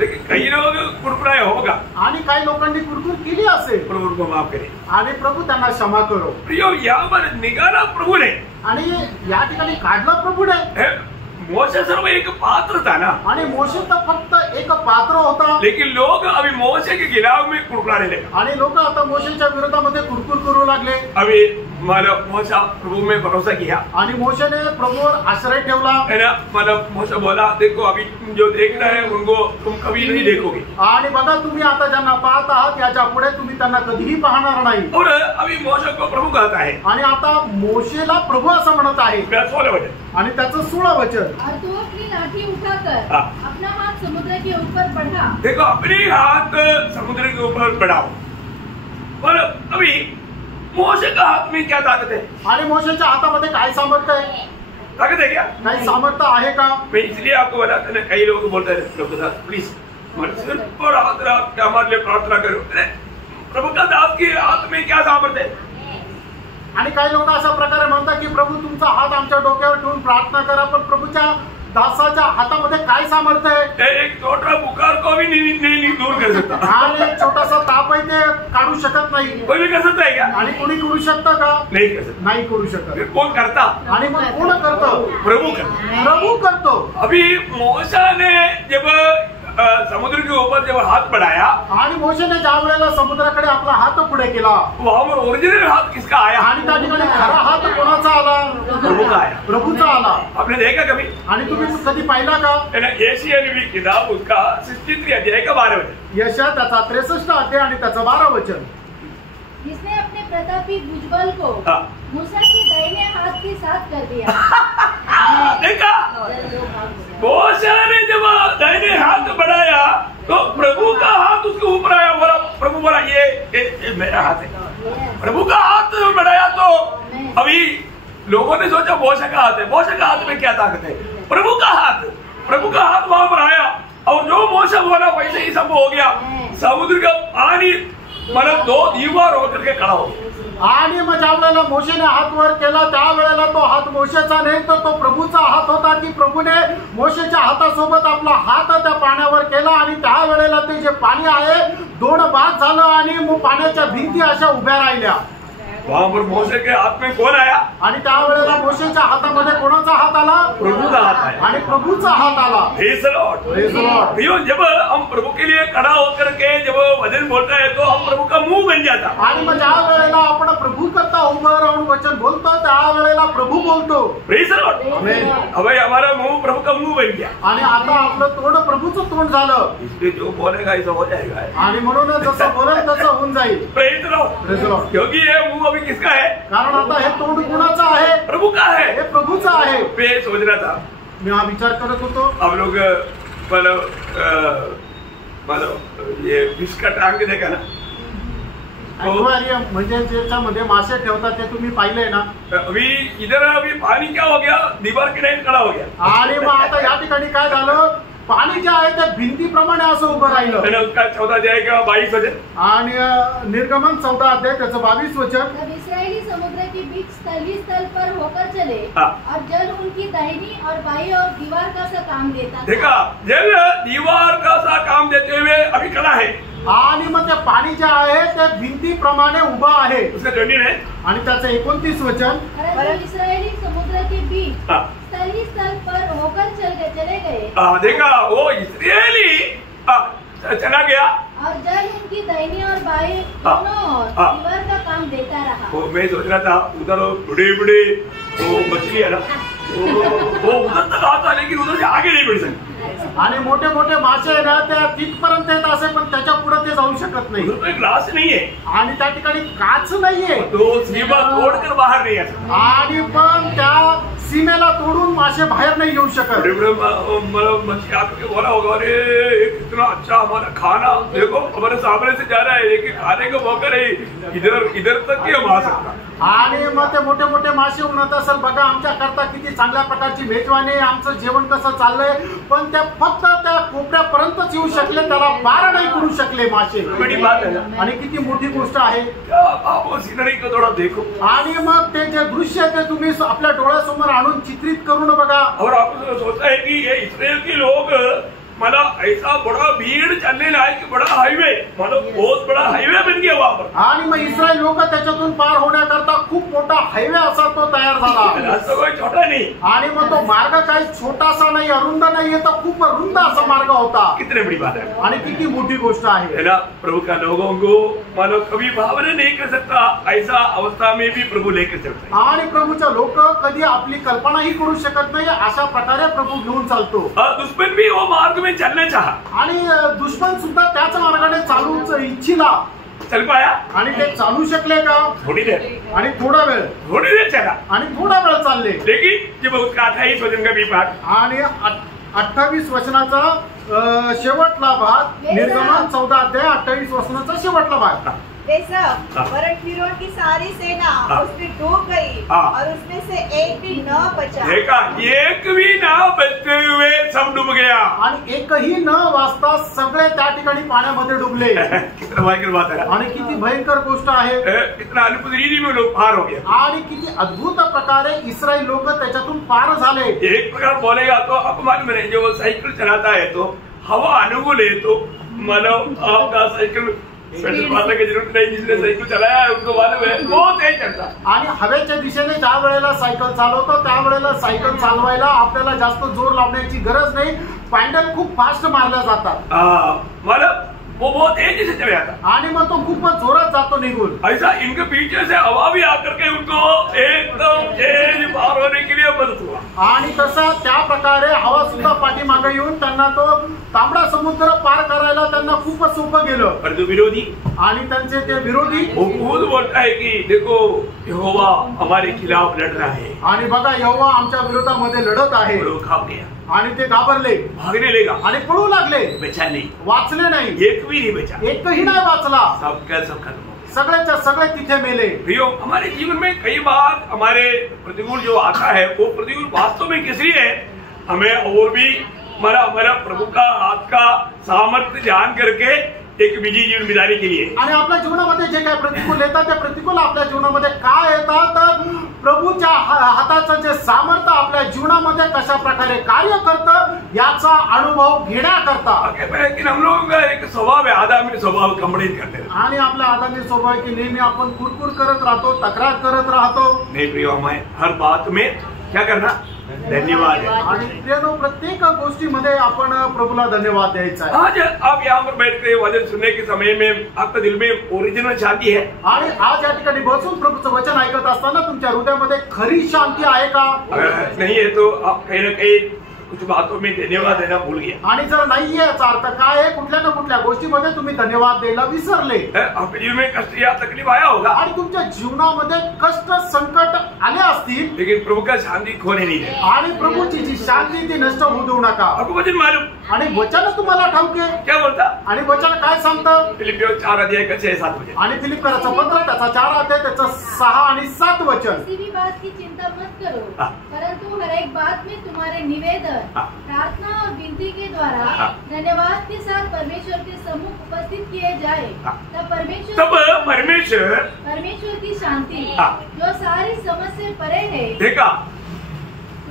लेकिन कई लोग कुरकुराए होगा, आणि काही लोकांनी कुरकुर केली असेल प्रभु उनको माफ करे। आणि प्रभू त्यांना क्षमा करो। प्रियो यहाँ पर निकाला प्रभु ने। आणि या ठिकाणी काढलं प्रभूने। मोशे सर्व एक पात्र था ना, आणि मोशे तर फक्त एक पात्र होता। लेकिन लोग अभी मोशे के खिलाफ में कुरकुराने लगे। आणि लोक आता मोशेच्या विरोधामध्ये कुरकुर करू लागले। अभी मतलब मोशा प्रभु में भरोसा किया आणि मोशेने प्रभूवर आश्रय ठेवला। है ना। मतलब मोशा बोला देखो अभी तुम जो देख रहे हैं उनको तुम कभी नहीं देखोगे। आणि बघा तुम्ही आता ज्यांना पाहत आहात याच्या पुढे तुम्ही त्यांना कधीही पाहणार नाही। और अभी मोशे को प्रभु कहता है, आणि आता मोशेला प्रभु असं म्हणत आहे। 16 वचन आणि त्याचं 16 वचन। और तू अपनी लाठी उठाकर हाँ। अपना हाथ समुद्र के ऊपर बढ़ा। देखो अपने हाथ समुद्र के ऊपर बढ़ाओ। और अभी मोशे का हाथ में क्या ताकत है? आणि मोशेच्या हातामध्ये काय सामर्थ्य आहे? ताकत है क्या? काही सामर्थ्य आहे का? मैं इसलिए आपको बताता ना, कई लोग बोलते हैं प्रभु दास प्लीज हमारे सिर पर हाथ रख के हमारे लिए प्रार्थना करो। अरे प्रभु का दास के हाथ में क्या सामर्थ्य है? आणि काही लोक अशा प्रकारे म्हणतात की प्रभू तुमचा हात आमच्या डोक्यावर ठेवून प्रार्थना करा, पण प्रभूच्या दासाच्या हातामध्ये काय सामर्थ्य आहे? एक छोटा बुखार को भी नहीं दूर कर सकता। आणि एक छोटासा ताप आहे ते काढू शकत नाही। कोई भी कर सकता है क्या? आणि कोणी करू शकतं का? नहीं कर सकता। नाही करू शकत। फिर कौन करता? आणि मग कोण करतो? प्रभु करता। प्रभू करतो। अभी मोशा ने जब समुद्र के ऊपर जब हाथ बढ़ाया, आणि मोशेने ज्या वेळेला समुद्राकडे आपला हात पुढे केला, वहां पर ओरिजिनल हाथ किसका आया? आणि त्या ठिकाणी खरा हात कोणाचा आला? प्रभु का आया। प्रभूचा आला। आपने देखा कभी? आणि तुम्ही कधी पाहिला का? एशियन भी किताब उसका 63 अध्याय का 12 वचन। यशा त्याचा 63 अध्याय आणि त्याचं 12 वचन। जिसने अपने प्रतापी भुजबल को हाँ। मूसा के दाहिने हाथ के साथ कर दिया। देखा मोशे ने जब दाहिने हाथ बढ़ाया तो प्रभु का हाथ उसके ऊपर आया। बोला प्रभु बोला ये मेरा हाथ है। प्रभु का हाथ बढ़ाया तो अभी लोगों ने सोचा मोशे का हाथ है। मोशे का हाथ में क्या ताकत है? प्रभु का हाथ वहां पर आया और जो मोशे बोला वैसे ही सब हो गया। समुद्र का पानी मतलब 2 दीवार होकर के खड़ा हो गया। आणि मग ज्या वेळेला मोशेने हात वर केला त्यावेळेला तो हात मोशेचा नाही तर तो प्रभूचा हात होता की प्रभूने मोशेच्या हातासोबत आपला हात त्या पाण्यावर केला आणि त्यावेळेला ते जे पाणी आहे 2 भाग झालं आणि मग पाण्याच्या भिंती अशा उभ्या राहिल्या। वहां पर मोशे के हाथ में कौन आया? आणि त्यावेळेला मोशेच्या हातामध्ये कोणाचा हात आला? प्रभु का हाथ आया। आणि प्रभूचा हात आला। Praise the Lord. Praise the Lord. भैया जब हम प्रभु के लिए खड़ा होकर के जब वचन बोलता है तो हम प्रभु का मुंह बन जाता। आणि मग ज्या वेळेला आपण प्रभू करता उभं राहून वचन बोलतो त्यावेळेला प्रभू बोलतो। Praise the Lord. आमेन। अब हमारा मुंह प्रभु का मुंह बन गया। आणि आता आपलं तोंड प्रभूचं तोंड झालं। इसलिए जो बोलेगा ऐसा हो जाएगा। आणि म्हणून जसं बोलेल तसं होऊन जाईल। Praise the Lord. Praise the Lord. क्योंकि ये मुंह अभी किसका है? कारण आता हे तोंड कुणाचं आहे? प्रभु का है। हे प्रभूचं आहे। मैं सोच रहा था मी हा विचार करत होतो हम लोग मतलब ये फिश का टैंक देखा ना, ॲक्वेरियम म्हणजे ज्याच्यामध्ये मासे ठेवतात ते तुम्ही पाहिलंय ना। अभी इधर अभी पानी क्या हो गया? दीवार के टाइम खड़ा हो गया। आणि मग आता या ठिकाणी काय झालं? पाणी जे आहे ते भिंतीप्रमाणे असं उभं राहिलं. मैंने उसका 14 अध्याय का 22 वचन आणि निर्गमन 14 अध्याय त्याचं 22 वचन. तब इस्राएली समुद्र के बीच स्थलीय स्थल पर होकर चले हाँ। और जल उनकी दाहिनी और बाई और दीवार का सा काम देता था. देखा, जल दीवार का सा काम देते हुए अभी खड़ा है. आणि मग ते पाणी जे आहे ते भिंतीप्रमाणे उभं आहे. उसका जमीन है. आणि त्याचं 29 वचन. परंतु इस्राएली समुद्र के बीच हाँ। स्थलीय स्थल पर होकर चले गए देखा, वो इस्राएली चला गया और जल उनकी दाहिनी और बाई हाँ। दोनों ओर हाँ। दीवार का काम देता रहा. वो मैं सोच रहा था उधर बड़े बड़े वो मछली है ना, वो उधर तक आता लेकिन उधर से आगे नहीं बढ़ सकती. आणि मोठे मोठे मासे आहे ना त्या तिथपर्यंत येत असे पण त्याच्या पुढे ते जाऊ शकत नाही. उधर तो एक ग्लास नहीं है, आणि त्या ठिकाणी काच नाहीये. तो सीमा तोड़कर बाहर नहीं आ सकता. आणि पण त्या सीमेला तोडून मासे बाहेर नाही येऊ शकत. बड़े बड़े मछली आकर के बोला होगा, अरे कितना अच्छा हमारा खाना, देखो हमारे सामने से जा रहा है लेकिन खाने का मौका नहीं, इधर तक ही हम आ सकता. आणि मग ते मोठे मोठे मासे म्हणत असेल, बघा आमच्या करता किती चांगल्या प्रकारची मेजवानी आहे, आमचं जेवण कसं चाललंय, पण त्या फक्त त्या कोपऱ्यापर्यंतच येऊ शकले, त्याला पार नाही करू शकले मासे. बड़ी बात है ना. आणि किती मोठी गोष्ट आहे. आप वो सीनरी को थोड़ा देखो आणि मग ते जे दृश्य आहे ते तुम्ही आपल्या डोळ्यासमोर आणून चित्रित करून बघा. और आपको सोचता है कि ये इस्राएल के लोग मतलब ऐसा बड़ा भीड़ चलने लायक बड़ा हाईवे, मतलब बहुत बड़ा हाईवे बन गया वहाँ पर. आणि मग इस्रायल लोक त्याच्यातून पार होण्याकरता खूप मोठा हायवे असा तो तयार झाला. रास्ता कोई छोटा नहीं. आणि मग तो मार्ग काही छोटासा नाही, अरुंद नाहीये, तर खूप रुंद असा मार्ग होता. कितने बड़ी बात है. आणि किती मोठी गोष्ट आहे. है ना, प्रभु का लोगों को मतलब कभी भावना नहीं कर सकता, ऐसा अवस्था में भी प्रभु लेकर चलता है. आणि प्रभूचे लोक कधी आपली कल्पनाही करू शकत नाही अशा प्रकारे प्रभू घेऊन चालतो. दुश्मन भी वो मार्ग में चलना चाहा, आणि दुश्मन सुद्धा त्याच मार्गाने चालूच इच्छिला. चल पाया आणि ते चालू शकले का? थोड़ी देर. आणि थोडा वेळ चला आणि थोडा वेळ चालले. लेकिन जब उसका 28 वचन का भी पाठ आणि 28 वचनाचा शेवटला भाग, निर्गमन 14 अध्याय 28 वचनाचा शेवटला भाग. वे सब वरन फिरौन की सारी सेना उसमें डूब गई और उसमें से एक भी न बचा. देखा, एक भी ना बचते हुए सब डूब गया. आणि एकही न वाचता सगळे त्या ठिकाणी पाण्यामध्ये डुबले. कितना भयंकर बात है. आणि किती भयंकर गोष्ट आहे. इतना अद्भुत रीति में लोग पार हो गया. आणि किती अद्भुत प्रकारे इस्रायल लोक त्याच्यातून पार झाले. एक प्रकार बोलेगा तो अपमान में नहीं, जो साइकिल चलाता है तो हवा अनुकूल है तो मानव आपका साइकिल पेट्रोल की जरूरत नहीं, जिसने साइकिल चलाया है उनको मालूम है वो तेज चलता. आणि हवेच्या दिशेने ज्या वेळेला सायकल चालवतो त्यावेळेला सायकल चालवायला आपल्याला जास्त जोर लावण्याची गरज नाही, पॅन्डल खूप फास्ट मारल्या जातात. मतलब वो बहुत तेजी से चले जाता. आणि मग तो खूपच जोरात जातो निघून. ऐसा इनके पीछे से हवा भी आकर के उनको एकदम तेज पार होने के लिए मदद हुआ. आणि तसा त्या प्रकारे हवा सुद्धा पाठीमागे येऊन त्यांना तो तांबडा समुद्र पार करायला त्यांना खूपच सोपं गेलं. परंतु विरोधी आणि त्यांचे ते विरोधी वो खुद बोलता है कि देखो यहोवा हमारे खिलाफ लड़ रहा है. आणि बघा यहोवा आमच्या विरोधामध्ये लढत आहे. वो घाब गया, आणि ते घाबरले, भागने लगा आणि पळू लागले. बचा नहीं, वाचले नाही, एक भी नहीं बचा. एकही नाही वाचला. सबका सब खत्म हो गया. सगळ्याच्या सगळे तिथे मेले. प्रियो, हमारे जीवन में कई बार हमारे प्रतिकूल जो आता है वो प्रतिकूल वास्तव में किस लिए है, हमें और भी हमारा प्रभु का हाथ का सामर्थ्य ध्यान करके एक निजी जीवन बिताने के लिए. आणि आपल्या जीवनामध्ये जे काही प्रतिकूल येतात ते प्रतिकूल आपल्या जीवनामध्ये काय येतात, तर प्रभूच्या हाताचं जे सामर्थ्य आपल्या जीवनामध्ये कशा प्रकारे कार्य करतं याचा अनुभव घेण्याकरता. लेकिन हम लोगों का एक स्वभाव है, आदमी स्वभाव कंप्लेंट करते हैं. आणि आपला आदानी स्वभाव की नेहमी आपण कुरकुर करत राहतो, तक्रार करत राहतो. नहीं प्रियो, हमें हर बात में क्या करना, धन्यवाद है. आणि प्रियनो, प्रत्येक गोष्टीमध्ये आपण प्रभूला धन्यवाद द्यायचा आहे. आज आप यहाँ पर बैठ कर वचन सुनने के समय में आपका दिल में ओरिजिनल शांति है. आणि आज या ठिकाणी बसून प्रभूचं वचन ऐकत असताना तुमच्या हृदयामध्ये खरी शांती आहे का? नहीं है तो आप कहीं ना कहीं कुछ बातों में धन्यवाद देना भूल गया. आणि जर नाहीये याचा अर्थ काय आहे, कुठल्या ना कुठल्या गोष्टीमध्ये तुम्ही धन्यवाद द्यायला विसरले. आपके जीवन में कष्ट या तकलीफ आया होगा, आणि तुमच्या जीवनामध्ये कष्ट संकट आले असतील, लेकिन प्रभु का शांति खोने नहीं दे. आणि प्रभूची जी शांती ती नष्ट होऊ देऊ नका. आपको वचन मालूम, आणि वचन तुम्हाला ठाऊक आहे. क्या बोलता, आणि वचन काय सांगतं? फिलिपियों 4 अध्याय का 6-7 वचन. आणि फिलिप्पियराचं पत्र त्याचा 4 अध्याय त्याचं 6 आणि 7 वचन. किसी भी बात की चिंता मत करो, हाँ। परंतु हर एक बात में तुम्हारे निवेदन कर हाँ। प्रार्थना और विनती के द्वारा हाँ। धन्यवाद के साथ परमेश्वर के सम्मुख उपस्थित किए जाए, हाँ। तब परमेश्वर की शांति हाँ। जो सारी समझ से परे है, देखा,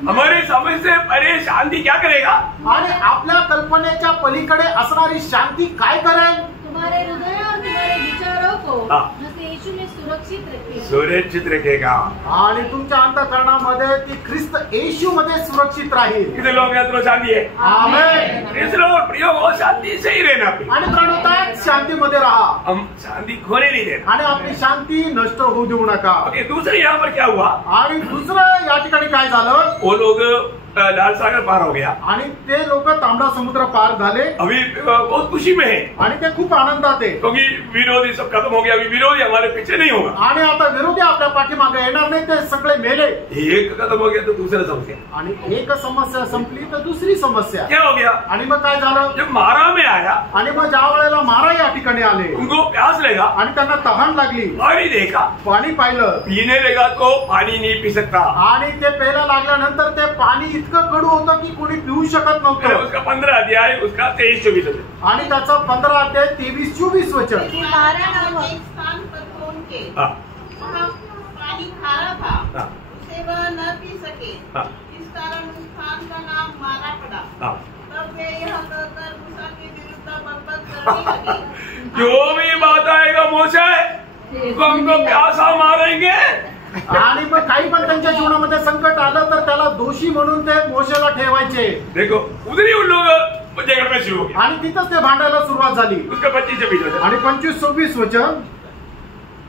हमारी समझ से परे शांती क्या करेगा? आणि आपल्या कल्पनेच्या पलीकडे असणारी शांती काय करेल? तुम्हारे हृदय और तुम्हारे विचारों को हाँ। मसीह यीशु में सुरक्षित रखे। सुरक्षित रखेगा। आणि तुमच्या अंतःकरणामध्ये ती ख्रिस्त येशू मध्ये सुरक्षित राहील। कितने लोग हैं तो शांति है? आमेन। इसलिए प्रियो वो शांति से ही रहना। आणि प्रणवतात शांतीमध्ये राहा, हम शांति खोने नहीं देना। आणि आपली शांती नष्ट होऊ देऊ नका। ओके, दूसरे यहाँ पर क्या हुआ? आणि दुसरं या ठिकाणी काय झालं? वो लोग लाल सागर पार हो गया, आणि ते लोक तांबडा समुद्र पार झाले, अभी बहुत खुशी में है आणि ते खूप आनंदात आहे, क्योंकि विरोधी सब खत्म हो गया। अभी विरोधी हमारे पीछे नहीं होगा। आणि आता विरोधी आपल्या पाठीमागे येणार नाही, ते सगळे मेले। एक खत्म हो गया तो दूसरा समस्या, आणि एक समस्या संपली तर दुसरी समस्या। क्या हो गया? आणि मग काय झालं? जब मारा में आया, आणि मग ज्या वेळेला मारा या ठिकाणी आले उनको प्यास लगा, आणि त्यांना तहान लागली, पानी देखा, पाणी पाहिलं, पीने लगा तो पानी नहीं पी सकता। आणि ते प्यायला लागल्यानंतर ते पाणी इतकं कडू होतं की कोणी पिऊ शकत फिर नव्हतं। उसका 15 अध्याय, उसका 23-24 आणि त्याचा 15 अध्याय 23-24 वचन। मारा नामक एक स्थान पर पहुंचे, हाँ, वहाँ पानी खारा था, हाँ, उसे वह न पी सके, हाँ, इस कारण उस स्थान का नाम मारा पड़ा। हाँ। तब वे यह कहकर मूसा के विरुद्ध बकबक करने लगे, जो भी बात आएगा मोशे, तो हमको प्यासा मारेंगे। आणि मग काही पण त्यांच्या जीवनामध्ये संकट आलं तर त्याला दोषी म्हणून ते मोशेला ठेवायचे। देखो, उधर ही उन लोग जगह में शुरू हो गया। आणि तिथंच ते भांडायला सुरुवात झाली। उसका 25-26 आणि 25-26 वचन।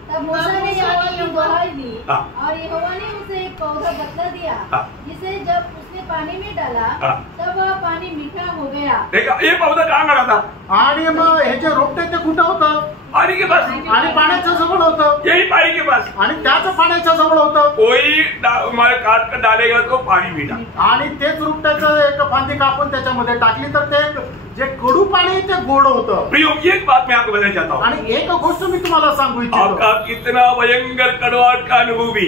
तब मूसा ने यहोवा की दुहाई दी हाँ। और यहोवा ने उसे एक पौधा बतला दिया, हाँ। जिसे जब उसने पानी में डाला हाँ। तब वह पानी मीठा हो गया। देखा, ये पौधा कहाँ खड़ा था? आणि मग हे जे रोपटे ते कुठं होतं? पानी के पास, आणि पाण्याच्या जवळ होतं, यही पानी के पास। आणि त्याच पाण्याच्या जवळ होतं। कोई हमारे काट कर डालेगा तो पानी मीठा। आणि तेच रोपट्याचं एक फांदी कापून त्याच्यामध्ये टाकली तर ते जे कडू पाणी ते गोड होतं। प्रियो, एक बात मैं आपको बताना चाहता हूँ। आणि एक गोष्ट मी तुम्हाला सांगू इच्छितो, आपका कितना भयंकर कड़वाहट का अनुभव भी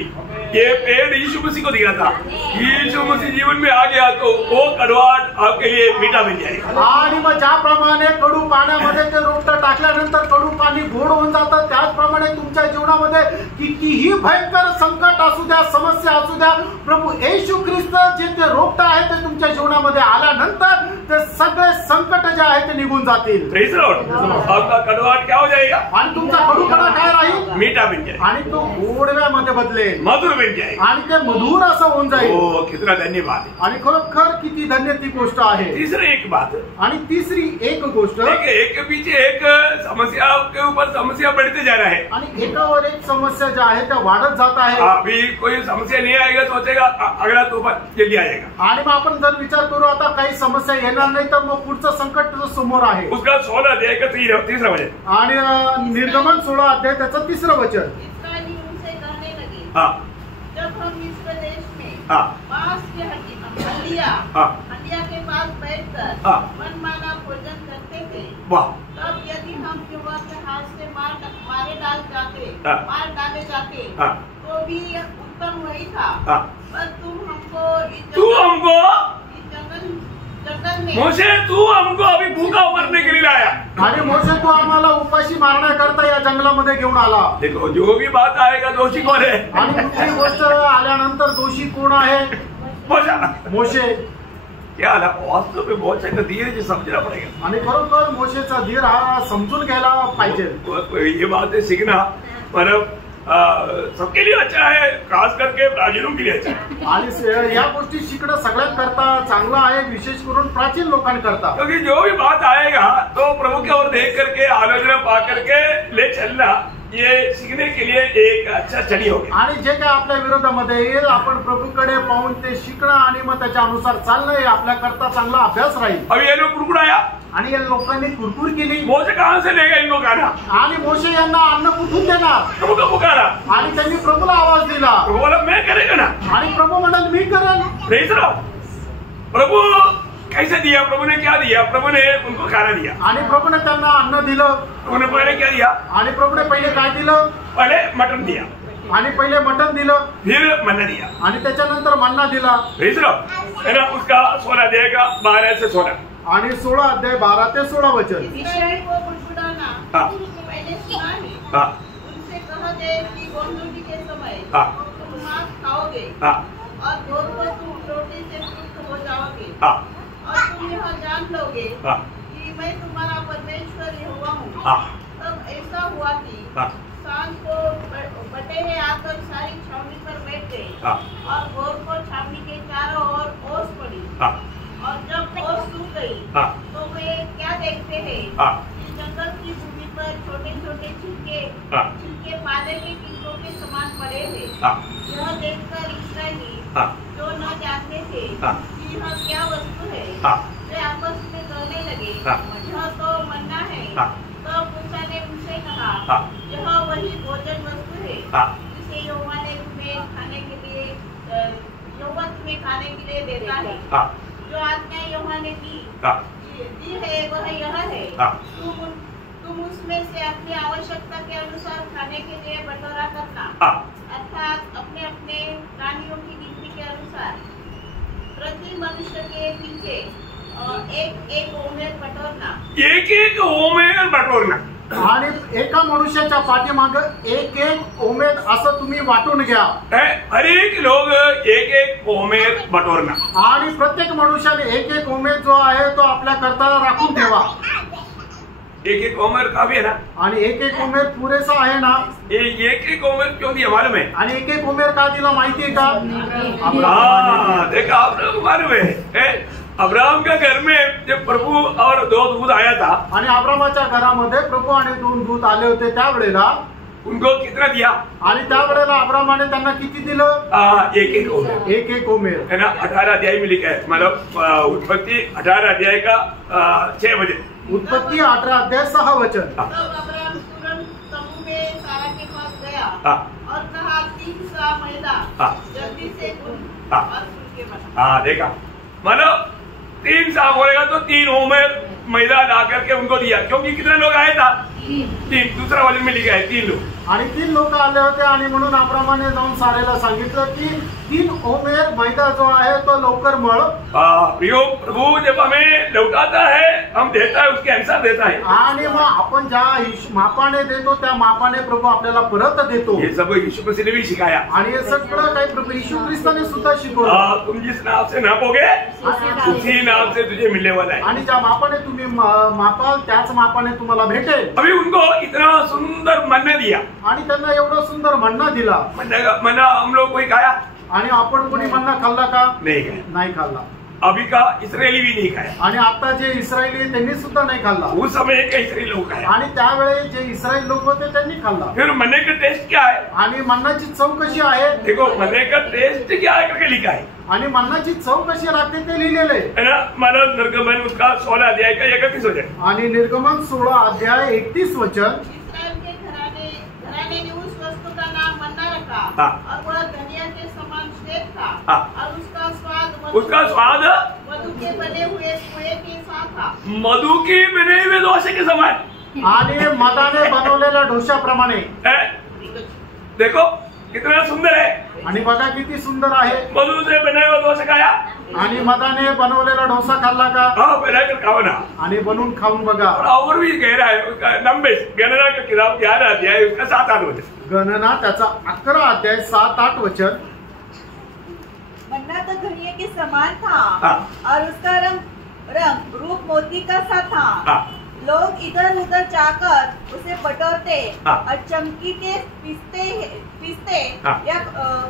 ये पेड़ यीशु मसीह को दिखा था। यीशु मसीह जीवन में आ गया तो वो कड़वाहट आपके लिए मीठा बन जाएगा। आणि मग ज्याप्रमाणे कडू पाण्यामध्ये ते रोपटं टाकल्यानंतर कडू पाणी गोड होऊन जातं, त्याचप्रमाणे तुमच्या जीवनामध्ये कितीही भयंकर संकट असू द्या, समस्या असू द्या, प्रभू येशू ख्रिस्त जे ते रोपटं आहे ते तुमच्या जीवनामध्ये आल्यानंतर ते सगळे संकट जे आहे ते निघून जातील। Praise the Lord. आपका कड़वाहट क्या हो जाएगा? आणि तुमचा कडूपणा काय राहील? मीठा बन जाएगा, आणि तो गोडव्यामध्ये बदलेल, मधुर बन जाएगा। आणि ते मधुर असं होऊन जाईल। ओ, कितना धन्यवाद है। आणि खरोखर किती धन्य ती गोष्ट आहे। तीसरी एक बात, आणि तिसरी एक गोष्ट, एक के पीछे एक समस्या के ऊपर समस्या बढ़ते जा रहा है। आणि एकावर एक समस्या ज्या आहे त्या वाढत जात आहे। अभी कोई समस्या नहीं आएगा, सोचेगा अगला तूफान जल्दी आएगा। आणि मग आपण जर विचार करू आता काही समस्या येणार नाही तर मग पुढचं संकट जो समोर आहे। उसका 16 अध्याय का तीसरा वचन। आणि निर्गमन 16 अध्याय त्याचं 3रं वचन। इस्राएली उनसे कहने लगे, हाँ, जब हम मिस्र देश में हाँ, बांस की हड्डियाँ हाँ, हड्डियाँ के पास बैठकर हाँ। मनमाना भोजन करते थे, वाह, तब यदि हम युवा के हाथ से मारे हाँ। मार डाले जाते, हाँ। तो भी उत्तम वही था। हाँ। पर तुम हमको तू हमको जंगल में मोशे, तू हमको अभी भूखा मरने के लिए लाया। आणि मोशे तू आम्हाला उपाशी मारण्याकरता या जंगलामध्ये घेऊन आला। देखो, जो भी बात आएगा दोषी कौन है? आणि दुसरी गोष्ट आल्यानंतर दोषी कोण आहे? मोशे। क्या वास्तव में बहुत से धीरे से समझना पड़ेगा। आणि खरोखर मोशेचा धीर हा समजून घ्यायला पाहिजे। ये बातें सीखना मतलब सबके लिए अच्छा है, खास करके प्राचीनों के लिए अच्छा है। आणि या गोष्टी शिकणं सगळ्यात करता चांगलं आहे, विशेष करून प्राचीन लोकांकरता। क्योंकि जो भी बात आएगा तो प्रभु की ओर देख करके, आलोचना पा करके ले चलना, ये सीखने के लिए एक अच्छा चढ़ी होगी। आणि जे काय आपल्या विरोधामध्ये येईल आपण प्रभूकडे पाहून ते शिकणं आणि मग त्याच्या अनुसार चालणं हे आपल्याकरता चांगला अभ्यास राहील। अभी ये लोग कुरकुराया, आणि या लोकांनी कुरकुर केली। मोशे कहाँ से लेगा इनको खाना? आणि मोशे यांना अन्न कुठून देणार? प्रभु का पुकारा, आणि त्यांनी प्रभूला आवाज दिला। प्रभु बोला मैं करेगा ना। आणि प्रभू म्हणाल मी करेन। Praise the Lord. प्रभु कैसे दिया? प्रभु ने क्या दिया? प्रभु ने उनको खाना दिया। आणि प्रभूने त्यांना अन्न दिलं। प्रभु ने पहले क्या दिया? आणि प्रभूने पहिले काय दिलं? पहले मटन दिया। आणि पहिले मटन दिलं, फिर मन्ना दिया, आणि त्याच्यानंतर मन्ना दिला. है ना, उसका 16 अध्याय का 12 से 16, आणि 16 अध्याय 12 ते 16 वचन. इस्राएल को बुड़बुड़ाना हाँ. पहले सुना है. हाँ. उनसे कहा दे कि गोंदुली के समय हाँ. तुम मांस खाओगे हाँ. और भोर को तुम रोटी से तृप्त हो जाओगे. हाँ. और तुम यह जान लोगे हाँ. कि मैं तुम्हारा परमेश्वर यहोवा हूँ. हाँ. तब ऐसा हुआ कि हाँ. सांझ को बटेरे आकर सारी छावनी पर बैठ गए. हाँ. और भोर को छावनी के चारों ओर ओस पड़ी. हाँ. और जब ओस सूख गई हाँ. तो वे क्या देखते हैं हाँ. कि जंगल की भूमि पर छोटे छोटे छिलके हाँ. पाले के कीटों के समान पड़े हैं. हाँ. यह देखकर इस्राएली हाँ. जो न जानते थे हाँ. कि यह क्या वस्तु है, हाँ. वे आपस में कहने लगे, हाँ. यह तो मन्ना है. हाँ. तब मूसा ने उनसे कहा, हाँ. यह वही भोजन वस्तु है हाँ. जिसे यहोवा ने तुम्हें खाने के लिए यहोवा तुम्हें खाने के लिए देता है. हाँ. जो आज्ञा यहोवा ने दी हाँ. है वह यह है, हाँ. तुम उसमें से अपनी आवश्यकता के अनुसार खाने के लिए बटोरा करना. हाँ. अर्थात अपने अपने प्राणियों की गिनती के अनुसार प्रति मनुष्य के पीछे एक एक ओमेर बटोरना. एक एक ओमेर बटोरना. आणि एका मनुष्याच्या पाठीमाग एक एक ओमेर असं तुम्ही वाटून घ्या. हर एक लोग एक एक ओमेर बटोरना. आणि प्रत्येक मनुष्याने एक एक ओमेर जो आहे तो आपल्या करता राखून ठेवा. एक एक ओमेर काफी है ना. आणि एक एक ओमेर पुरेसा आहे ना. एक एक ओमेर क्यों दिया मालूम है? आणि एक एक ओमेर का दिला माहितीये का? हाँ, देखा आप लोग मालूम है अब्राहम के घर में जब प्रभु और 2 दूत आया था, आणि अब्रामाच्या घरामध्ये प्रभू आणि 2 दूत आले होते त्यावेळेला उनको कितना दिया? आणि त्यावेळेला अब्रामाने त्यांना किती दिलं? एक एक ओमेर. एक एक ओमेर है ना. 18 अध्याय में लिखा है, मतलब उत्पत्ति 18 अध्याय का 6 बजे. उत्पत्ति 18 अध्याय 6 वचन. तब अब्राहम तुरंत तंबू में सारा के पास गया हाँ. और कहा 3 सा मैदा हाँ. जल्दी से गुन हाँ. और फुलके बना. हाँ, देखा, मतलब 3 साल बोलेगा तो 3 ओमेर मैदा ला करके उनको दिया. क्योंकि कितने लोग आए था? 3. दूसरा वचन में लिखा है 3 लोग. आणि 3 लोक आले होते आणि म्हणून अब्रामाने जाऊन सारेला सांगितलं की 3 ओमेर मैदा जो आहे तो लवकर मळ. प्रियो, प्रभु जब हमें लौटाता है, हम देता है, उसके अनुसार देता है. आणि मग आपण ज्या मापाने देतो त्या मापाने प्रभू आपल्याला परत देतो. ये सब यीशु मसीह ने भी सिखाया. आणि हे सगळं काही प्रभू येशू ख्रिस्ताने सुद्धा शिकवलं. तुम जिस नाम से नापोगे उसी नाम से तुझे मिलने वाला है. आणि ज्या मापाने तुम्ही मापाल त्याच मापाने तुम्हाला भेटेल. अभी उनको इतना सुंदर मन्ना दिया. आणि त्यांना एवढं सुंदर मन्ना दिला. मन्ना हम लोग कोई खाया? आणि आपण कोणी मन्ना खाल्ला का? नहीं खाया. नाही खाल्ला. अभी का इस्राएली भी नहीं खाया. आणि आता जे इस्रायली त्यांनी सुद्धा नाही खाल्ला. उस समय के इस्राएली लोग खाया. आणि त्यावेळी जे इस्रायल लोक होते त्यांनी खाल्ला. फिर मन्ने का टेस्ट क्या है? आणि मन्नाची चव कशी आहे? देखो, मन्ने का टेस्ट क्या है करके लिखा है. आणि मन्नाची चव कशी लागते ते लिहिलेले है ना. मानव निर्गमन उसका 16 अध्याय का 31 वचन. आणि निर्गमन 16 अध्याय 31 वचन. इस्राएल के घराने ने उस वस्तु का नाम मन्ना रखा. हाँ. और वह धनिया के समान श्वेत था. हाँ. और उसका स्वाद मधु के बने हुए कुएं के साथ था. मधु की बने हुए डोसे के समान. आणि मधाने बनवलेल्या डोशाप्रमाणे. देखो कितना सुंदर है. आणि बघा किती सुंदर आहे. मधु से बने हुए डोसा खाया? आणि मधाने बनवलेला डोसा खाल्ला का? हाँ, बनाकर खाओ ना. आणि बनवून खाऊन बघा. और भी गहरा है उसका. नंबर गणना का किताब 11 अध्याय उसका 7-8 वचन. गणना त्याचा 11 अध्याय 7-8 वचन. मन्ना तो धनिया के समान था. हाँ. और उसका रंग रूप मोती का सा था. हाँ. लोग इधर उधर जाकर उसे बटोरते. हाँ. और चमकी के पीसते हाँ. या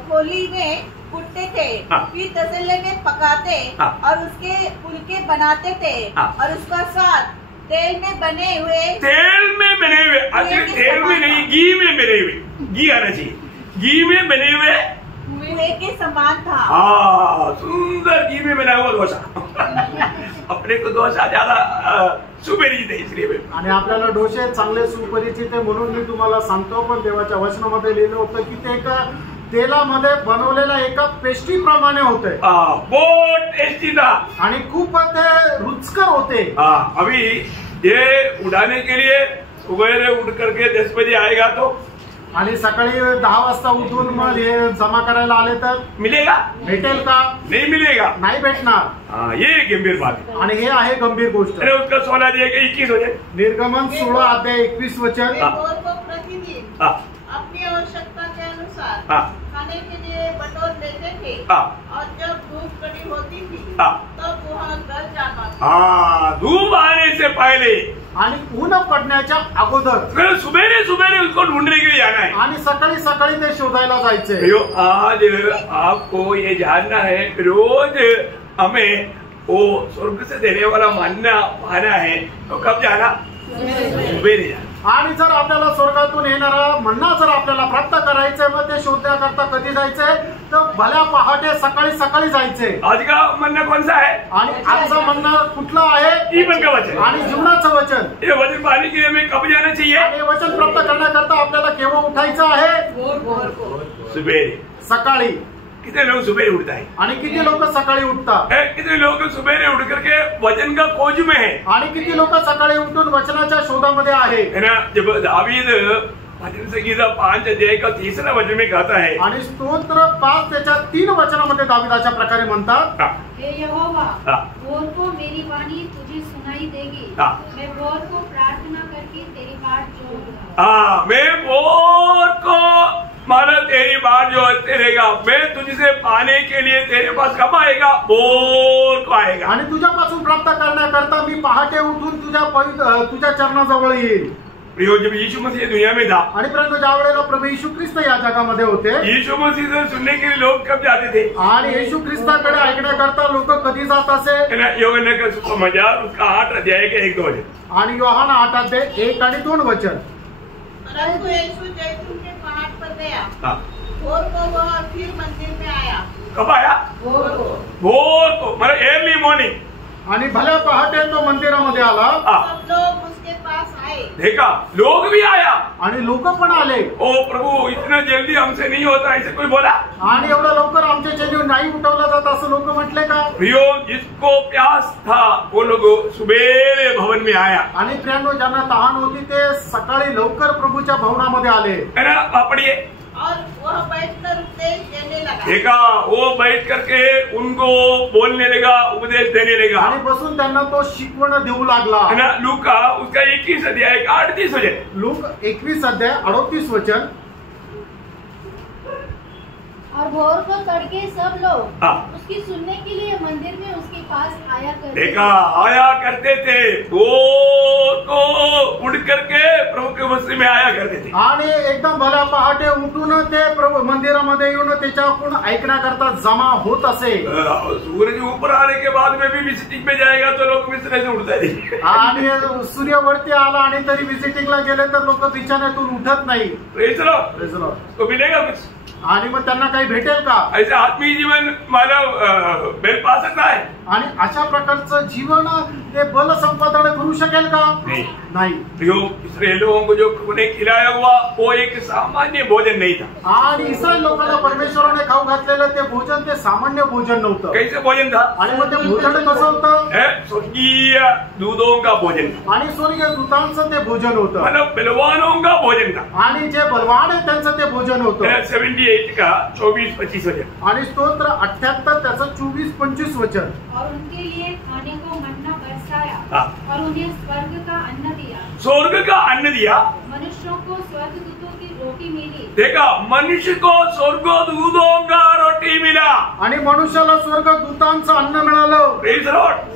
खोली में कूटते थे. हाँ. फिर तसल्ले में पकाते. हाँ. और उसके फुलके बनाते थे. हाँ. और उसका स्वाद तेल में बने हुए actually तेल में नहीं, घी में बने हुए. घी आना चाहिए. घी में बने हुए कुएं के समान था. हाँ, सुंदर घी में बना हुआ डोसा. अपने को डोसा ज्यादा सुपरिचित आहे इसलिए. आणि आपल्याला डोसे चांगले सुपरिचित आहे म्हणून मी तुम्हाला सांगतो. पण देवाच्या वचनामध्ये लिहिलं होतं की ते एका तेलामध्ये बनवलेल्या एका पेस्ट्री प्रमाणे होते. बहुत टेस्टी था. आणि खूप ते रुचकर होते. अभी ये उड़ाने के लिए सुबह उठ करके 10 बजे आएगा तो आणि सकाळी 10 वाजता उठून मग हे जमा करायला आले तर मिलेगा? भेटेल का? नहीं मिलेगा। नाही भेटणार। हाँ, ये गंभीर बात है। आणि हे आहे गंभीर गोष्ट। अरे उसका 16 अध्याय 21 हो जाए। निर्गमन 16 अध्याय 21 वचन। वे बोर को प्रतिदिन अपनी आवश्यकता के अनुसार खाने के लिए बटोर लेते थे और जब धूप कड़ी होती थी तब वह घर जाता था। धूप आने से पहले आणि ऊन पडण्याच्या अगोदर सुबेरे सुबेरे उसको ढूंढने के लिए जाना है आणि सकाळी सकाळी ते शोधायला जायचे। भैया आज आपको ये जानना है, रोज हमें वो स्वर्ग से देने वाला मन्ना पाना है तो कब जाना? सुबेरे जाना। आणि जर आपल्याला स्वर्गातून येणारा मन्ना जर आपल्याला प्राप्त करायचंय मग ते शोधण्याकरता कधी जायचंय तर भल्या पहाटे सकाळी सकाळी जायचे। आज का मन्ना कौन सा है? आणि आजचा मन्ना कुठला आहे? जीवन का वचन आणि जीवनाचं वचन। ये वचन पाने के लिए हमें कब जाना चाहिए? आणि वचन प्राप्त करण्याकरता आपल्याला केव्हा उठायचं आहे? सुबेरे। सकाळी। कितने लोग सुबह उठता है? आणि किती लोक सकाळी उठतात? कितने लोग सुबह उठ करके वचन का खोज में है? आणि किती लोक सकाळी उठून वचनाच्या शोधामध्ये आहे? है ना? जब दावीद भजन संगीता 5 अध्याय का 3रा वचन में कहता है, आणि स्तोत्र 5 त्याच्या 3 वचनामध्ये दावीद अशा प्रकारे म्हणतात, हे यहोवा, भोर को मेरी वाणी तुझे सुनाई देगी। मैं भोर को प्रार्थना करके तेरी बाट जोहूंगा। मैं भोर को माना तेरी बात जो रहेगा, मैं तुझसे पाने के लिए तेरे पास कब आएगा? भोर को आएगा। आणि तुझ्यापासून प्राप्त करण्याकरता मी पहाटे उठून तुझ्या चरणाजवळ येईल। प्रियो, जब यीशु मसीह दुनिया में था आणि परंतु ज्या वेळेला प्रभू येशू ख्रिस्त या जगामध्ये होते, यीशु मसीह से सुनने के लिए लोग कब जाते थे? आणि येशू ख्रिस्ताकडे ऐकण्याकरता लोक कधी जात असे? योहन्ना का सुसमाचार उसका 8 अध्याय के 1-2 वचन। आणि योहान 8 अध्याय 1 आणि 2 वचन। परंतु यीशु जैतून के पहाड़ पर गया। भोर को वह फिर मंदिर में आया। कब आया? भोर को मतलब अर्ली मॉर्निंग। आणि भल्या पहाटे तो मंदिरामध्ये आला। सब लोग उसके पास आए। देखा, लोग भी आया आणि लोक पण आले। ओ प्रभु, इतना जल्दी हमसे नहीं होता, ऐसे कोई बोला? आणि एवढं लवकर आमच्या चेंडू नाही उठवला जात असं लोक म्हटले का? प्रियो, जिसको प्यास था वो लोग सुबेरे भवन में आया। आणि प्रियांनो, ज्यांना तहान होती ते सकाळी लवकर प्रभूच्या भवनामध्ये आले। है ना? पढ़िए। और वह बैठकर उपदेश देने लगा। देखा, वो बैठ करके उनको बोलने लगा, उपदेश देने लगा। आणि बसून त्यांना तो शिकवण देऊ लागला। है ना? लूका उसका 21 अध्याय का 38 वचन। लूक 21 अध्याय 38 वचन। और भोर को तड़के सब लोग उसकी सुनने के लिए मंदिर में उसके पास आया करते। देखा, आया करते थे, भोर को उठ करके प्रभु के मसीह में आया करते थे। आणि एकदम भल्या पहाटे उठून ते प्रभू मंदिरामध्ये येऊन त्याच्याकडून ऐकण्याकरता जमा होत असे। सूरज ऊपर आने के बाद में भी विजिटिंग में जाएगा तो लोग बिस्तर से उठते नहीं। आणि सूर्य वरती आला आणि तरी विजिटिंगला गेले तर लोक बिछाण्यातून उठत नाही। Praise Lord. तो मिलेगा कुछ? आणि मग त्यांना काही भेटेल का? ऐसे आत्मीय जीवन मानव मिल पा सकता है? आणि अशा प्रकारचं जीवन ते बल संपादन करू शकेल का? नाही। प्रियो, इस्राएल लोगों को जो प्रभु ने खिलाया हुआ वो एक सामान्य भोजन नहीं था। आणि इस्रायल लोकांना परमेश्वराने खाऊ घातलेलं ते भोजन ते सामान्य भोजन नव्हतं। कैसे भोजन था? आणि मग ते भोजन कसं होतं? स्वर्गीय दूधों का भोजन था। आणि स्वर्गीय दूतांचं ते भोजन होतं। मतलब बलवानों का भोजन था। आणि जे बलवान आहे त्यांचं ते भोजन होतं। 78 का 24-25 वचन। आणि स्तोत्र 78 त्याचं 24-25 वचन। और उनके लिए खाने को मन्ना बरसाया और उन्हें स्वर्ग का अन्न दिया। स्वर्ग का अन्न दिया। मनुष्यों को स्वर्गदूतों की रोटी मिली। देखा, मनुष्य को स्वर्गदूतों का रोटी मिला। आणि मनुष्याला स्वर्गदूतांचं अन्न मिळालं। Praise Lord.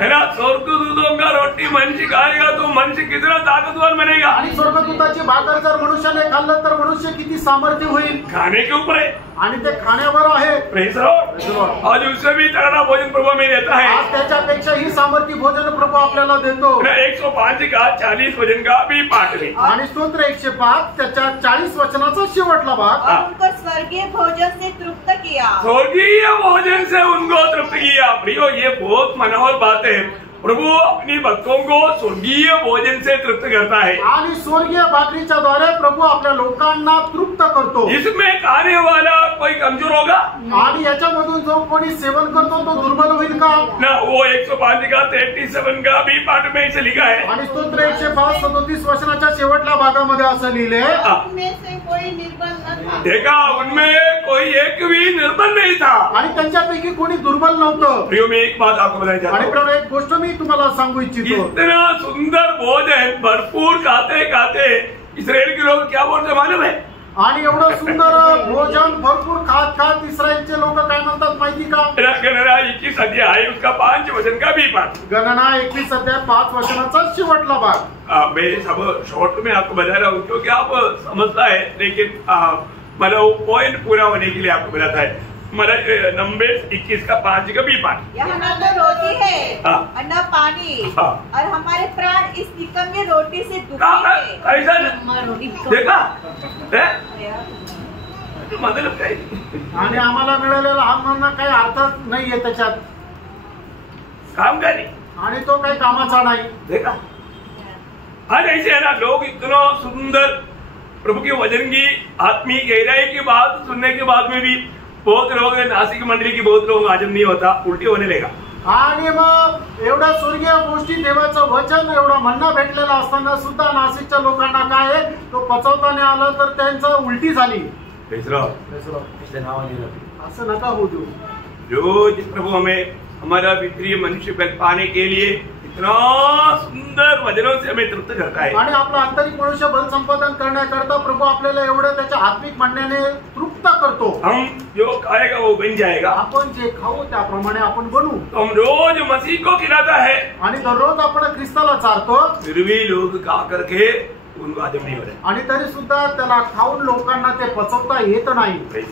है ना? स्वर्गदूतों का रोटी मनुष्य खाएगा तो मनुष्य कितना ताकतवर बनेगा। आणि स्वर्गदूताची भाकर जर मनुष्याने खाल्लं तर मनुष्य किती सामर्थ्य होईल। खाने के ऊपर है आणि ते खाण्यावर आहे। Praise Lord. आज उससे भी तगड़ा भोजन प्रभु में देता है। आज त्याच्यापेक्षा ही सामर्थ्य भोजन प्रभू आपल्याला देतो। 105 का 40 वचन का भी पाठ में। आणि स्तोत्र 105 त्याच्या 40 वचनाचा शेवटला भाग। और उनको स्वर्गीय भोजन से तृप्त किया। स्वर्गीय भोजन से उनको तृप्त किया। प्रियो, ये बहुत मनोहर बात है। प्रभु अपनी भक्तों को स्वर्गीय भोजन से तृप्त करता है आणि स्वर्गीय भाकरीच्या द्वारे प्रभु आपल्या लोकांना तृप्त करतो. इसमें खाने वाला कोई कमजोर होगा आणि याच्यामधून जो कोणी सेवन करतो तो दुर्बल होईल का? ना. वो 105 का 37 का भी पाठ में इसे लिखा है. आणि स्तोत्र 105:37 वचनाच्या शेवटल्या भागामध्ये असं लिहिले, उनमें से कोई निर्बल न था. देखा उनमें कोई एक भी निर्बल नहीं था. आणि त्यांच्यापैकी कोणी दुर्बल नव्हतं. प्रियो में एक बात आपको बताना चाहता आणि हूँ. प्रभू एक गोष्ट मी तुम्हाला सांगू इच्छितो, इतना सुंदर भोजन भरपूर खाते खाते इसराइल के लोग क्या बोलते मालूम है? आणि एवढं सुंदर भोजन भरपूर खात खात इस्रायलचे लोक काय म्हणतात माहिती का? गणना 21 अध्याय उसका 5 वचन का भी पाठ. गणना 21 अध्याय 5 वचनाचा शेवटला भाग. मैं सब शॉर्ट में आपको बता रहा हूँ क्योंकि आप समझता है, लेकिन मतलब पॉइंट पूरा होने के लिए आपको बताता है. मतलब नंबर 21 का 5 का भी पाठ. यहाँ न तो रोटी है हाँ। और न पानी, हाँ। और हमारे प्राण इस निकम्मे रोटी से दुखी का है. ऐसा देखा है? तो मतलब काय आणि आम्हाला मिळालेला हा म्हणणं काही अर्थ नाहीये त्याच्यात, काम का नहीं आणि तो काही कामाचा नाही. देखा. आज ऐसे है ना, लोग इतना सुंदर प्रभु के वचन की आत्मीय गहराई की बात सुनने के बाद में भी बहुत लोग, नासिक मंडली की बहुत लोग हजम नहीं होता, उल्टी होने लगा. आणि मग एवढ्या स्वर्गीय गोष्टी देवाचं वचन एवढं म्हणणं भेटलेलं असताना सुद्धा नाशिकच्या लोकांना काय आहे, तो पचवता नाही आलं तर त्यांचं उलटी झाली. असं नका होऊ देऊ. रोज प्रभु हमें हमारा वित्तीय मनुष्य बल पाने के लिए इतना सुंदर वचनों से हमें तृप्त करता है. आणि आपलं आंतरिक मनुष्य बल संपादन करण्याकरता प्रभु आपल्याला एवढं त्याच्या आत्मिक म्हणण्याने तृप्त करतो. हम जो खाएगा वो बन जाएगा. आपण जे खाऊ त्याप्रमाणे आपण बनू. तो हम रोज मसीह को खिलाता है, आणि दररोज आपण ख्रिस्ताला चारतो, फिर भी लोग खा करके उनको हजम नहीं हो रहे. आणि तरी सुद्धा त्याला खाऊन लोकांना ते पचवता येत नाही. नहीं.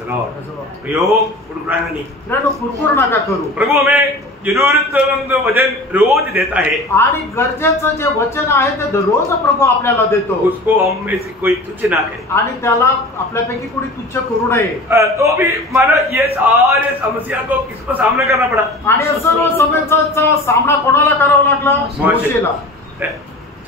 मित्रांनो, कुरकुर नका करू. प्रभु हमें जरूरतमंद वचन रोज देता है, आणि गरजेचं जे वचन आहे ते दररोज प्रभू आपल्याला देतो. उसको हम में से कोई तुच्छ ना करे. आणि त्याला आपल्यापैकी कोणी तुच्छ करू नये. तो भी मानो ये सारे समस्या को किसको सामना करना पड़ा? आणि या सर्व समस्यांचा सामना कोणाला करावा लागला? मोशेला.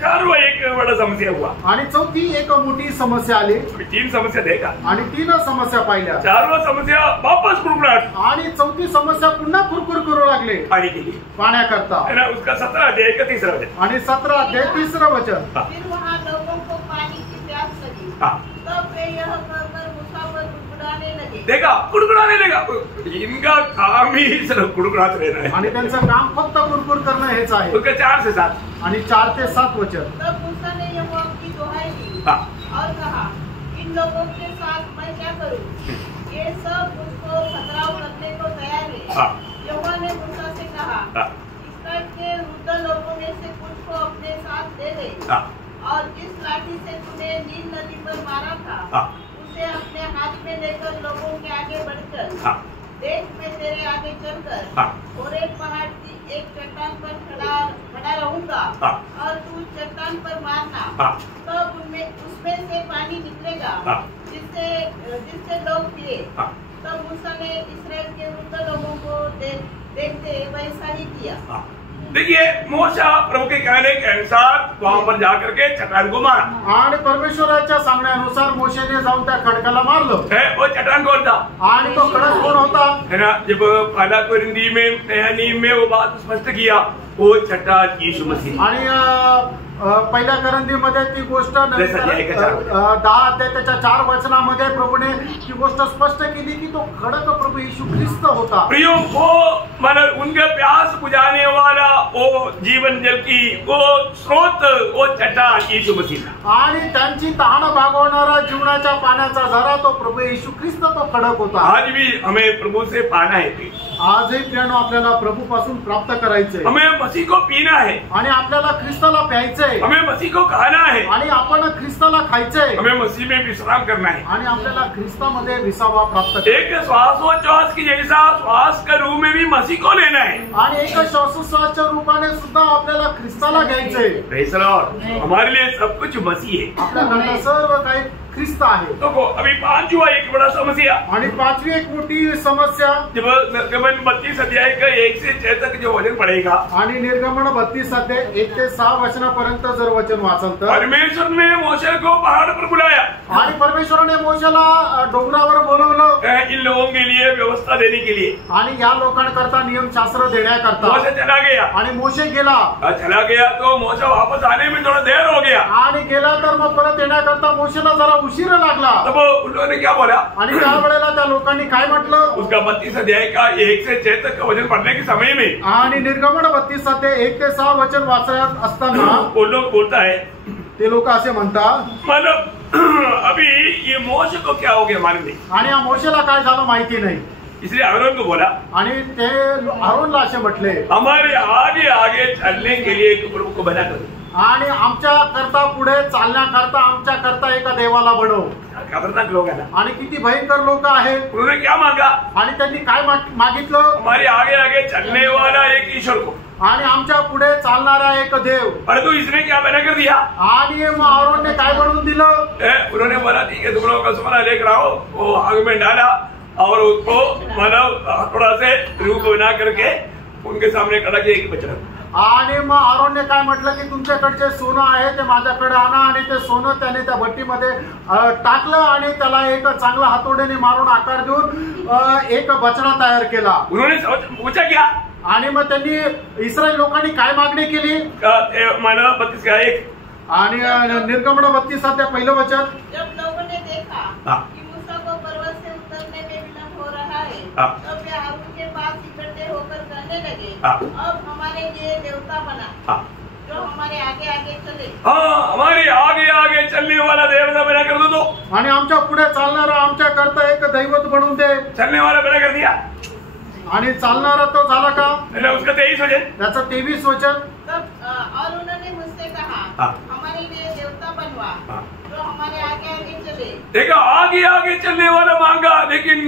चारों एक बड़ा समस्या हुआ. आणि चौथी एक मोठी समस्या आली. 3 समस्या देखा आणि 3 समस्या पाहिल्या. चारों समस्या वापस कुरकुराट. आणि चौथी समस्या पुन्हा कुरकुर करू लागले पानी के लिए. पाण्याकरता. है ना, उसका 17 अध्याय का 3रा वचन. आणि 17 अध्याय 3रं वचन. फिर वहाँ लोगों को पानी की प्यास लगी. तब वे यह कहकर मूसा पर कुड़कुड़ाने लगे. देखा, कुड़कुड़ाने लगा. इनका काम ही सिर्फ कुड़कुड़ाते रहना है. आणि त्यांचं काम फक्त कुरकुर करणं हेच आहे. उसका 4 से 7. आणि 4 ते 7 वचन. तब मूसा ने यहोवा की दुहाई दी और कहा, इन लोगों के साथ मैं क्या करूं? ये सब मुझको पथराव करने को तैयार है. यहोवा ने मूसा से कहा, इस्राएल के वृद्ध लोगों में से कुछ को अपने साथ ले ले, और जिस लाठी से तूने नील नदी पर मारा था उसे अपने हाथ में लेकर लोगों के आगे बढ़कर देख, मैं तेरे आगे चलकर और एक पहाड़ की एक चट्टान पर खड़ा रहूंगा और तू चट्टान पर मारना, तब उसमें से पानी निकलेगा जिससे लोग पिए. तब मूसा ने इस्राएल के वृद्ध लोगों को देखते वैसा ही किया. देखिए, मूसा प्रभु के कहने के अनुसार वहां पर जाकर के चट्टान को मारा. आणि परमेश्वराच्या सांगण्यानुसार मोशेने जाऊन त्या खडकाला मारलं. वो चट्टान कौन था? आणि तो खडक कोण होता? है ना, जब पहला कोरिंथी में नया नियम में वो बात स्पष्ट किया, वो चट्टान यीशु मसीह. आणि पहिल्या करंदीमध्ये ती गोष्ट 10 अध्याय त्याच्या 4 वचनामध्ये प्रभूने ती गोष्ट स्पष्ट केली की तो खडक प्रभू येशू ख्रिस्त होता. प्रियो, वो मतलब उनके प्यास बुझाने वाला वो जीवन जल की वो स्रोत, वो चट्टान यीशु मसीह. आणि त्यांची तहान भागवणारा जीवनाच्या पाण्याचा झरा तो प्रभू येशू ख्रिस्त तो खडक होता. आज भी हमें प्रभु से पाना है. आजही प्रियानो आपल्याला प्रभू पासून प्राप्त करायचंय. हमें मसीह को पीना है. आणि आपल्याला ख्रिस्ताला प्यायचंय. हमें मसीह को खाना है. आणि आपण ख्रिस्ताला खायचंय. हमें मसीह में विश्राम करना है. आणि आपल्याला ख्रिस्तामध्ये विसावा प्राप्त. एक श्वासोच्छ्वास की जैसा श्वास के रूप में भी मसीह को लेना है. आणि एक श्वासोच्छ्वासच्या रूपाने सुद्धा आपल्याला ख्रिस्ताला घ्यायचंय. हमारे लिए सब कुछ मसीह है. आपल्याकडे सर्व काही ख्रिस्त आहे। तो अभी पांचवा एक बड़ा समस्या आणि पाचवी एक मोठी समस्या, जब निर्गमन 32 अध्याय का 1 से 6 तक जो वचन पढ़ेगा, आणि निर्गमन 32 अध्याय 1 ते 6 वचनापर्यंत जर वचन वाचल तर परमेश्वर ने मोशे को पहाड़ पर बुलाया आणि परमेश्वराने मोशेला डोंगरावर बोलवलं इन लोगों के लिए व्यवस्था देने के लिए, आणि या लोकांकरता नियमशास्त्र देण्याकरता। मोशे चला गया, आणि मोशे गेला, चला गया तो मोशे वापस आने में थोड़ा देर हो गया, आणि गेला तर मग परत येण्याकरता मोशेला जरा उशीर लागला। तब उन लोगों ने क्या बोला, आणि त्यावेळेला त्या लोकांनी काय म्हटलं, उसका 32 अध्याय का 1 से 6 तक का वचन पढ़ने के समय में, आणि निर्गमन 32 अध्याय 1 ते 6 वचन वाचत असताना वो लोग बोलता है, ते लोक असे म्हणतात, मतलब अभी ये मोशे को क्या हो गया मालूम नहीं, आणि या मोशेला काय झालं माहिती नाही। इसलिए अहरोन को बोला, आणि ते आरोनला असे म्हटले, हमारे आगे आगे चलने के लिए एक प्रभु को बना करो, आणि आमच्या करता पुढे चालण्याकरता आमच्या करता एका देवाला बनव। खतरनाक लोग है ना, आणि किती भयंकर लोक आहेत। उन्होंने क्या मांगा, आणि त्यांनी काय मागितलं, हमारे आगे आगे चलने वाला एक ईश्वर को, आणि आमच्या पुढे चालणारा एक देव। परंतु इसने क्या बना कर दिया, आणि मग आरोनने काय बनवून दिलं, उन्होंने बोला ठीक है तुम लोगों का सोना लेकर आओ, वो आग में डाला और उसको मानव थोड़ा से रूप बना करके उनके सामने खड़ा किया एक बचड़ा, आणि मग आरोनने काय म्हटलं की तुमच्याकडे जे सोनं आहे ते माझ्याकडे आणा, आणि ते सोनं त्याने त्या भट्टीमध्ये टाकलं, आणि त्याला एक चांगला हातोड्याने मारून आकार देऊन एक बछडा तयार केला। उन्होंने पूछा क्या, आणि मग त्यांनी इस्रायल लोकांनी काय मागणी केली, मानव 32 का 1 आणि निर्गमन 32 अध्याय पहिलं वचन, जब लोगों ने देखा कि मूसा को पर्वत से उतरने में विलंब हो रहा है, तब वे हारून के पास इकट्ठे होकर कहने लगे, अब हमारे लिए देवता बना जो हमारे आगे आगे चले। हमारे आगे आगे चलने वाला देवता बना कर दो, आणि आमच्या पुढे चालणारा आमच्या करता एक दैवत बनवून दे। चलने वाला बना कर दिया, आणि चालणारा तो झाला का, उसका 23 वचन, त्याचं 23 वचन, तब और उन्होंने मुझसे कहा, हमारे लिए देवता बनवा जो हमारे आगे आगे चले। देखा आगे आगे चलने वाला मांगा, लेकिन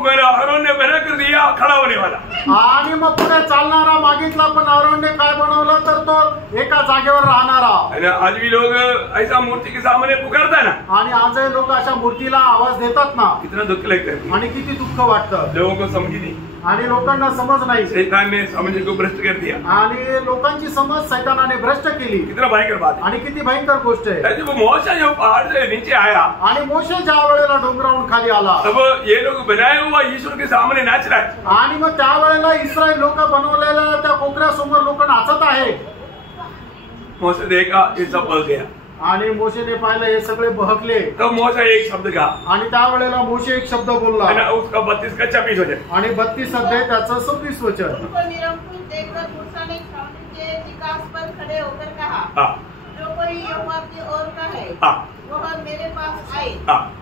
मेरा अहरोन ने बना कर दिया खड़ा होने वाला, आणि मग पुढे चालणारा मागितला, पण आरोनने काय बनवलं तर तो एका जागेवर राहणारा। आज भी लोग ऐसा मूर्ति के सामने पुकारता है ना, आणि आजही लोक अशा मूर्तीला आवाज देतात ना, कितना दुख लगता है, आणि किती दुःख वाटतं, लोगों को समझ नहीं, आणि लोकांना समज नाही, शैतान ने समझ को भ्रष्ट कर दिया, आणि लोकांची समज शैतानाने भ्रष्ट केली। कितना भयंकर बात है, आणि किती भयंकर गोष्ट आहे। जब मोशे जो पहाड़ से नीचे आया, आणि मोशे ज्या वेळेला डोंगरावरून खाली आला, तब ये लोग बनाए हुआ ईश्वर के सामने नाच रहा है, आणि मग त्यावेळेला इस्रायल लोक बनवलेल्या त्या कोपऱ्यासमोर लोक नाचत आहे। मोशे देखा ये सब बह गया, आणि मोशेने पाहिलं हे सगळे बहकले, तो मोशे एक शब्द कहा, आणि त्यावेळेला मोशे एक शब्द बोलला, उसका 32 का 26 वचन, आणि 32 अध्याय त्याचं 26 वचन, उनको निरंकुश देखकर मूसा ने छावनी के विकास पर खड़े होकर कहा, जो कोई यहोवा की ओर का है वह मेरे पास आए।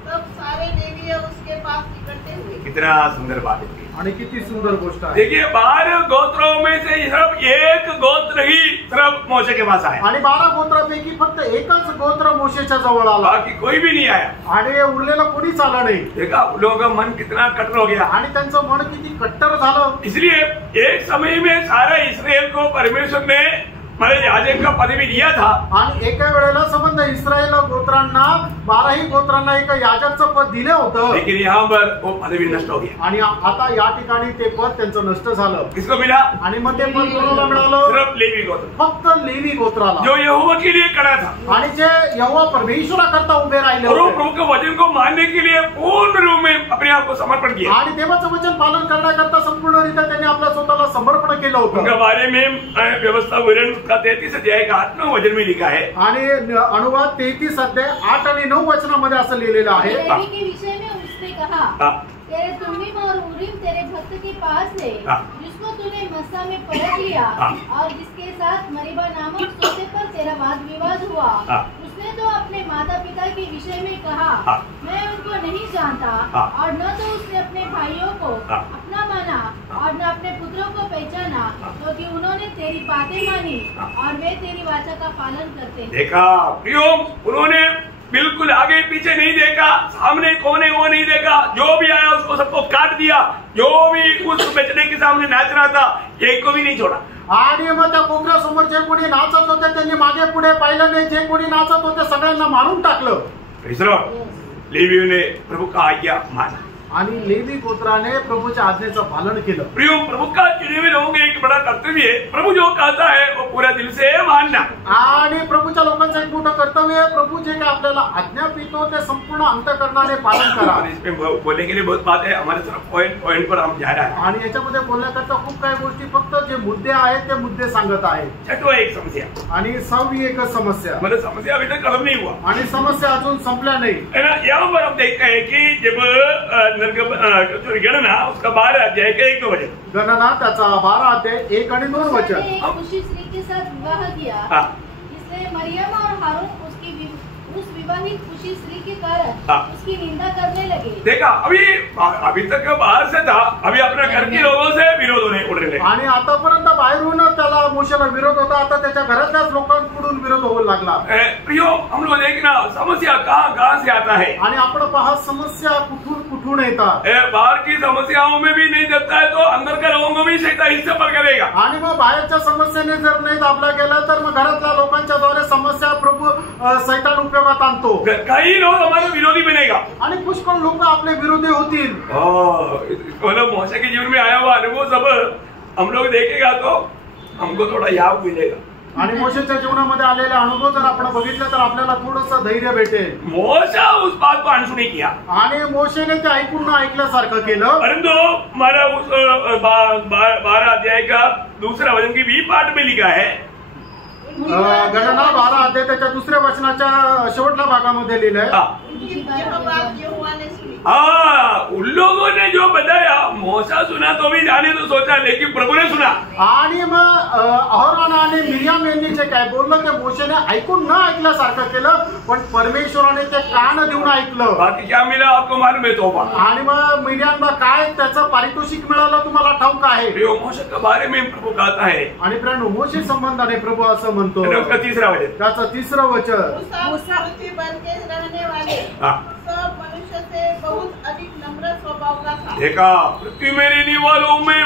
तब सारे लेवीय उसके पास इकट्ठे हुए। कितना सुंदर बात है, आणि किती सुंदर गोष्ट आहे। देखिए 12 गोत्रों में से सिर्फ एक गोत्र ही सिर्फ मोशे के पास आया, आणि 12 गोत्रापैकी फक्त एकच गोत्र मोशेच्या जवळ आला, बाकी कोई भी नहीं आया, आणि उरलेलं कोणीच आलं नाही। देखा लोगों का मन कितना कठोर हो गया, आणि त्यांचं मन किती कट्टर झालं। इसलिए एक समय में सारा इस्राएल को परमेश्वर ने मैंने याजक का पद भी दिया था, आणि एका वेळेला संबंध इस्रायल गोत्रांना 12ही गोत्रांना एक याजकचं पद दिलं होतं, लेकिन यहाँ पर वो पद भी नष्ट हो गया, आणि आता या ठिकाणी ते पद त्यांचं नष्ट झालं। किसको मिला, आणि मग ते पद कोणाला मिळालं, सिर्फ लेवी गोत्र, फक्त लेवी गोत्राला, जो यहोवा के लिए खड़ा था, आणि जे यहोवा परमेश्वराकरता उभे राहिले और होते, प्रभु के वचन को मानने के लिए पूर्ण रूप में अपने आप को समर्पण किया, आणि देवाचं वचन पालन करण्याकरता संपूर्णरित्या त्यांनी आपल्या स्वतःला समर्पण केलं उनका होतं। बारे में व्यवस्था विवरण का 33 अध्याय का 8वें वचन में लिखा है, आणि अनुवाद 33 अध्याय 8 आणि 9 वचनामध्ये असं लिहिलेलं आहे, लेवी के विषय में उसने कहा, तेरे तुमीम और उरीम तेरे भक्त के पास है, जिसको तूने मस्सा में परख लिया और जिसके साथ मरीबा नामक सोते पर तेरा वाद विवाद हुआ। उसने तो अपने माता पिता के विषय में कहा, मैं उनको नहीं जानता, और न तो उसने अपने भाइयों को अपना माना और न अपने पुत्रों को पहचाना, क्योंकि उन्होंने तेरी बातें मानी और वे तेरी वाचा का पालन करते हैं। देखा प्रियो, उन्होंने बिल्कुल आगे पीछे नहीं देखा, सामने कौन है वो नहीं देखा, जो भी आया उसको सबको काट दिया, जो भी उस बेचने के सामने नाच रहा था एक को भी नहीं छोड़ा। आणि मग त्या कोपऱ्यासमोर जे कोणी नाचत होते त्यांनी मागे पुढे पाहिलं नाही, जे कोणी नाचत होते सगळ्यांना मारून टाकलं। लेवियों ने प्रभु का आज्ञा माना आणि लेवी गोत्राने प्रभूच्या आज्ञेचं पालन केलं. प्रियो, प्रभु का चुने हुए लोगों का एक बड़ा कर्तव्य है, प्रभु जो कहता है वो पूरा दिल से मानना. आणि प्रभूच्या लोकांचं एक मोठं कर्तव्य आहे, प्रभू जे काही आपल्याला आज्ञा पितो ते संपूर्ण अंतःकरणाने पालन करा. इसमें बोलने के लिए बहुत बात है, हमारे तरफ पॉइंट पर हम जा रहे हैं. आणि याच्यामध्ये बोलण्याकरता खूप काही गोष्टी, फक्त जे मुद्दे आहेत ते मुद्दे सांगत आहे. छठवा एक समस्या आणि 6वी एक समस्या, मतलब समस्या अभी तक खत्म नहीं हुआ आणि समस्या अजून संपल्या नाही. है ना. यहाँ पर हम देखते हैं कि जब गणना उसका 12 अध्याय का 1-2 वचन, गणना त्याचा 12 अध्याय 1 आणि 2 वचन. एक खुशी स्त्री के साथ विवाह किया, इसलिए मरियम और हारून उस विवाहित खुशी स्त्री के कारण उसकी निंदा करने लगे. देखा, अभी तक बाहर से था, अभी अपने घर के लोगों से विरोध होने उड़ रहे. आणि आतापर्यंत बाहेरून त्याला मोशेला विरोध होता, आता त्याच्या घरातल्याच लोकांकडून विरोध होऊ लागला. प्रियो, हम लोग देखना समस्या कहाँ से आता है. आणि आपण पहा समस्या कुठून येतात. बाहर की समस्याओं में भी नहीं देता है तो अंदर के लोगों को भी शैतान हिस्से पर करेगा. आणि मग बाहेरच्या समस्येने जर नाही दाबला गेला तर मग घरातल्या लोकांच्या द्वारे समस्या प्रभू शैतान उपयोगात आणतो. काही लोग हमारे विरोधी बनेगा आणि पुष्कळ लोक आपले विरोधी होतील. मतलब मोशे के जीवन में आया हुआ अनुभव सब हम लोग देखेगा तो हमको थोड़ा याद मिलेगा. आणि मोशेच्या जीवनामध्ये आलेले अनुभव जर आपण बघितले तर आपल्याला थोडंसं धैर्य भेटेल. मोशा उस बात को अनसुनी किया आणि मोशेने ते ऐकून ऐकल्यासारखं केलं. परंतु हमारा उस 12 अध्याय का दूसरा वचन की बी पार्ट में लिखा है, गणना 12 अध्याय त्याच्या दुसऱ्या वचनाच्या शेवटल्या भागामध्ये लिहिलंय. उन लोगों ने जो बताया मोशा सुना तो भी जाने तो सोचा, लेकिन प्रभु ने सुना. आणि मग अहरोन आणि मिरियाम यांनी जे काय बोललं ते मोशेने ऐकून न ऐकल्यासारखं केलं, पण परमेश्वराने ते कान देऊन ऐकलं. बाकी क्या मिला आपको मालूम है. तोबा. आणि मग मिरियामला काय त्याचं पारितोषिक मिळालं तुम्हाला ठाऊक आहे. मोशे के बारे में प्रभु कहता है. आणि प्रियानो, मोशे संबंधाने प्रभु असं म्हणतो. उसका तीसरा वचन, त्याचं 3रं वचन, पृथ्वी पर के रहने वाले सब मनुष्य से बहुत अधिक नम्र स्वभाव का था. देखा, पृथ्वी में रहने वालों में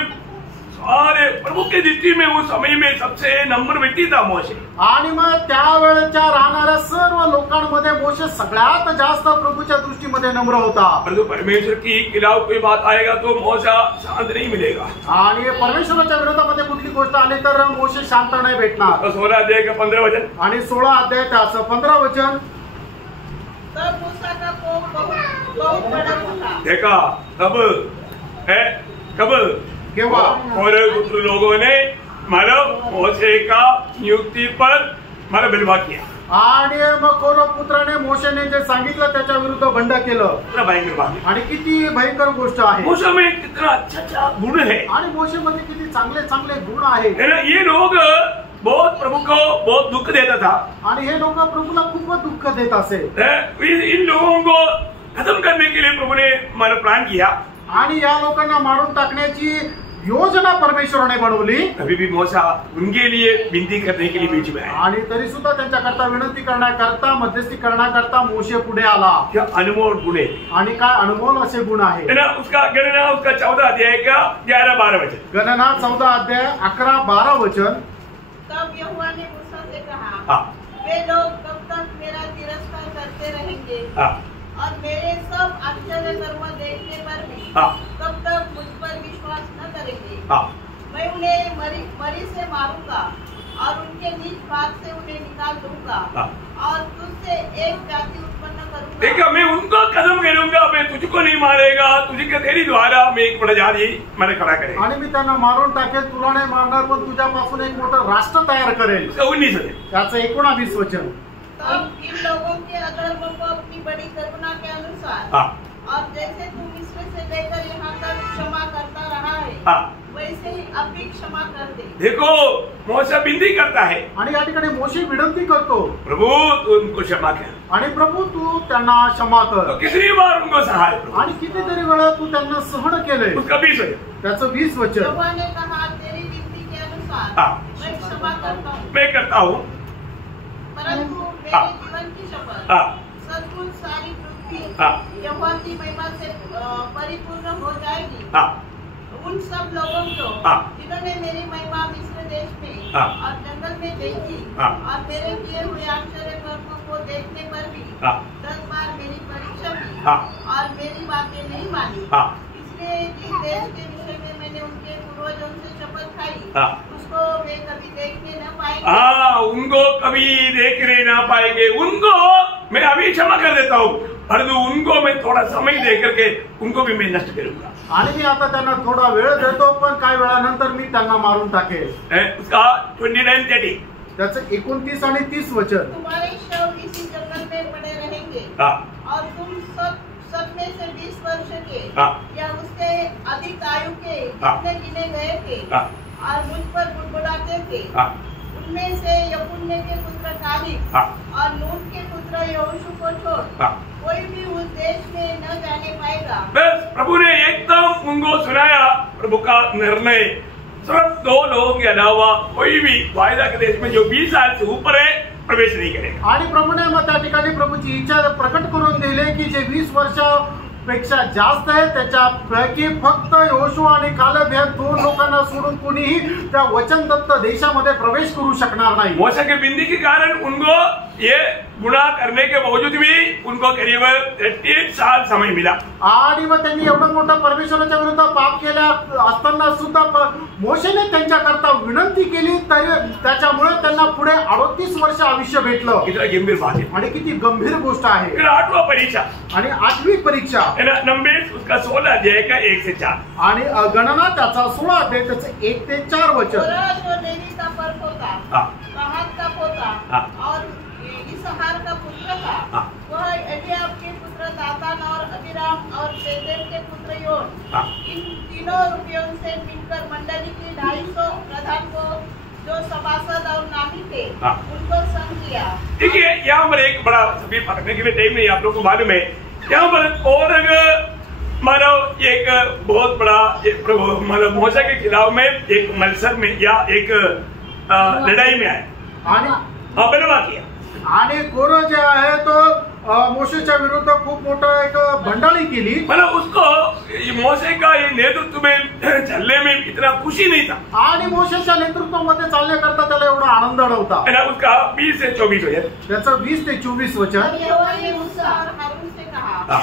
सारे प्रभु के दृष्टि में उस समय में सबसे नम्र व्यक्ति था मोशे. आणि मग त्यावेळेच्या राहणाऱ्या सर्व लोकांमध्ये मोशे सगळ्यात जास्त प्रभूच्या दृष्टीमध्ये नम्र होता. परंतु परमेश्वर की खिलाफ कोई बात आएगा तो मोशा शांत नहीं मिलेगा. आणि परमेश्वराच्या विरोधामध्ये कुठली गोष्ट आली तर मोशे शांत नाही भेटणार. 16 अध्याय का 15 वचन आणि 16 अध्याय त्याचं 15 वचन, तब मूसा का कोप बहुत बड़ा था. देखा, कब केव्हा और लोगों ने मानव मोशे का नियुक्ति पर मारा बिलवा किया. आणि मग कोरह पुत्राने मोशेने जे सांगितलं त्याच्या विरुद्ध बंड केलं. भयंकर बात. आणि किती भयंकर गोष्ट आहे. मोशे में कितना अच्छा गुण है. आणि मोशेमध्ये किती चांगले गुण आहेत. ये लोग बहुत प्रभु को बहुत दुख देता था. आणि हे लोक प्रभूला खूप दुःख देत असे. इन लोगों को खत्म करने के लिए प्रभु ने मारा प्लान किया. आणि या लोकांना मारून टाकण्याची योजना परमेश्वराने बनवली. अभी भी मोशा उनके लिए विनती करने के लिए बीच में आया. आणि तरी सुद्धा त्यांच्याकरता विनंती करण्याकरता, मध्यस्थी करण्याकरता मोशे पुढे आला. क्या अनमोल गुण है. आणि काय अनमोल असे गुण आहे. उसका गणना उसका 14 अध्याय का 11-12 वचन. गणना 14 अध्याय 11-12 वचन. तब यहोवा ने मूसा से कहा, वे लोग कब तक मेरा तिरस्कार करते रहेंगे और मेरे सब आश्चर्य कर्म देखने पर भी कब तक मुझ पर विश्वास न करेंगे. मैं उन्हें मरी से मारूंगा और उनके नीच भाग से उन्हें निकाल दूंगा और तुझसे एक जाति उत्पन्न करूंगा. देखा, मैं उनको खत्म करूंगा, मैं तुझको नहीं मारेगा, तुझे तेरी द्वारा मैं एक बड़ा जाति मैंने खड़ा करेगा. आणि मी त्यांना मारून टाकेल, तुला नाही मारणार, पण तुझ्यापासून एक मोठं राष्ट्र तयार करेल. 19 त्याचं 19 वचन. तब इन लोगों के अधर्मों को अपनी बड़ी करुणा के अनुसार और जैसे तू मिस्र से लेकर यहाँ तक क्षमा करता रहा है, वैसे ही अब भी क्षमा कर दे. देखो, मोशे विनती करता है. आणि या ठिकाणी मोशे विनंती करतो, प्रभु तू उनको क्षमा कर. आणि प्रभू तू त्यांना क्षमा कर. तो कितनी बार उनको सहाय. आणि कितीतरी वेळा तू त्यांना सहन केलंय. उसका 20 वचन. त्याचं 20 वचन. यहोवा ने कहा, तेरी विनती के अनुसार मैं क्षमा करता हूँ. मैं करता हूँ, परंतु मेरे जीवन की शपथ सचमुच सारी पृथ्वी यहोवा की महिमा से परिपूर्ण हो जाएगी. उन सब लोगों को जिन्होंने मेरी महिमा मिस्र देश में और जंगल में देखी और मेरे किए हुए आश्चर्य कर्मों को देखने पर भी 10 बार और मेरी बातें नहीं मानी, इसलिए जिस देश के विषय में मैंने उनके पूर्वजों से शपथ खाई उसको वे कभी देखने न पाएंगे। उनको कभी देखने ना पाएंगे, उनको मैं अभी क्षमा कर देता हूँ, परंतु उनको मैं थोड़ा समय दे करके उनको भी मैं नष्ट करूंगा। आणि मी आता त्यांना थोडा वेळ देतो, पण काही वेळानंतर मी त्यांना मारून टाकेल। उसका 29-30 त्याचं 29 आणि 30 वचन। तुम्हारे शव इसी जंगल में पड़े रहेंगे और तुम सब में से 20 वर्ष के या उससे अधिक आयु के जितने गिने गए थे और मुझ पर बुड़बुड़ाते थे, उनमें से यपुन्ने के पुत्र कालेब और नून के पुत्र यहोशू को छोड़ कोई भी उस देश में न जाने पाएगा। बस प्रभु ने एकदम उनको सुनाया, प्रभु का निर्णय, सिर्फ 2 लोगों के अलावा कोई भी वायदा के देश में जो 20 साल से ऊपर है प्रवेश नहीं करेगा। आणि प्रभूने मग त्या ठिकाणी प्रभूची इच्छा प्रकट करून दिली की जे 20 वर्षापेक्षा जास्त आहे त्याच्यापैकी फक्त यहोशू आणि कालेब या 2 लोकांना सोडून कोणीही त्या वचनदत्त देशामध्ये प्रवेश करू शकणार नाही। मूसा के बिंदी के कारण उनको ये गुनाह करने के बावजूद भी उनको करीब 33 साल समय मिला। आणि मग त्यांनी एवढं मोठं परमेश्वराच्या विरुद्ध पाप केल्या असताना सुद्धा मोशेने त्यांच्याकरता विनंती केली, तरी त्याच्यामुळे त्यांना पुढे 38 वर्ष आयुष्य भेटलं। कितना गंभीर बात है आणि किती गंभीर गोष्ट आहे। फिर 8वां परीक्षा आणि 8वी परीक्षा नंबर्स उसका 16 अध्याय का 1 से 4 आणि गणना त्याचा 16 अध्याय त्याचं 1 ते 4 वचन। जो लेवी का पर्व होता, कहात का पोता और इसहार का पुत्र था, वह एलियाब के पुत्र दातान और अबीराम और बेदेल के पुत्र योन, इन तीनों रुपयों से मिलकर मंडली की 250 प्रधान को जो सभासद और नामी थे उनको संग किया। देखिए यहाँ पर एक बड़ा सभी पकड़ने के लिए टाइम नहीं, आप लोग को मालूम है यहाँ पर और मानो एक बहुत बड़ा मतलब मूसा के खिलाफ में एक मत्सर में या एक लड़ाई में आए आणि बलवा किया आणि कोरह जे आहे तो मोशेच्या विरुद्ध खूप मोठं एक भंडाळी केली। मतलब उसको मोशे का ये नेतृत्व में चलने में इतना खुशी नहीं था आणि मोशेच्या नेतृत्वामध्ये चालण्याकरता त्याला एवढा आनंद नव्हता। उसका 20 से 24 हो त्याचं 20 ते 24 वचन। यहोवा ने मूसा और हारून से कहा,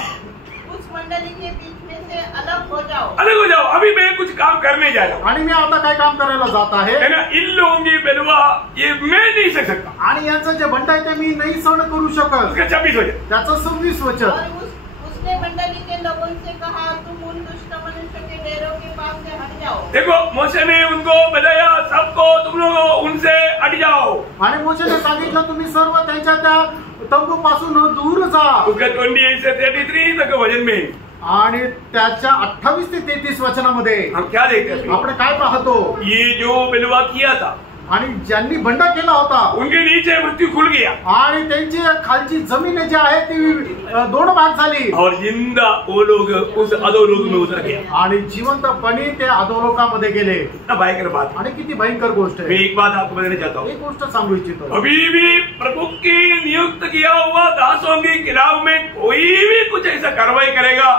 उस मंडली के बीच में से अलग हो जाओ, अभी मैं कुछ काम करने जा रहा हूँ आणि मी आता काय काम करायला जात आहे। इन लोगों की बलवा ये मैं नहीं सह सकता, आणि यांचं जे भंड आहे ते मी नाही सहन करू शकत। उसका 26 हो जाए त्याचं 26 वचन। और उसने मंडली के लोगों से कहा, तुम उन दुष्ट मनुष्य के डेरों के पास से हट जाओ। देखो मूसा ने उनको बताया सबको तुम लोग उनसे हट जाओ, आणि मोशेने सांगितलं तुम्ही सर्व त्यांच्या त्या तंबू पासून दूर जा। उसका 28 से 33 तक वजन में आणि त्याच्या 28 ते 33 वचनामध्ये हम क्या देखते हैं, आपण काय पाहतो, ये जो बलवा किया था आणि ज्यांनी बंड केला होता उनके नीचे मृत्यु खुल गया आणि त्यांची खालची जमीन जी आहे ती 2 भाग झाली और जिंदा वो लोग उस अधोलोक में उतर गया आणि जिवंतपणे ते अधोलोकामध्ये गेले। भयंकर बात आणि किती भयंकर गोष्ट मैं आहे। एक बात आपको बताना चाहता हूँ, एक गोष्ट सांगू इच्छितो, अभी भी प्रभु की नियुक्त किया हुआ दासों के खिलाफ में कोई भी कुछ ऐसा कार्रवाई करेगा,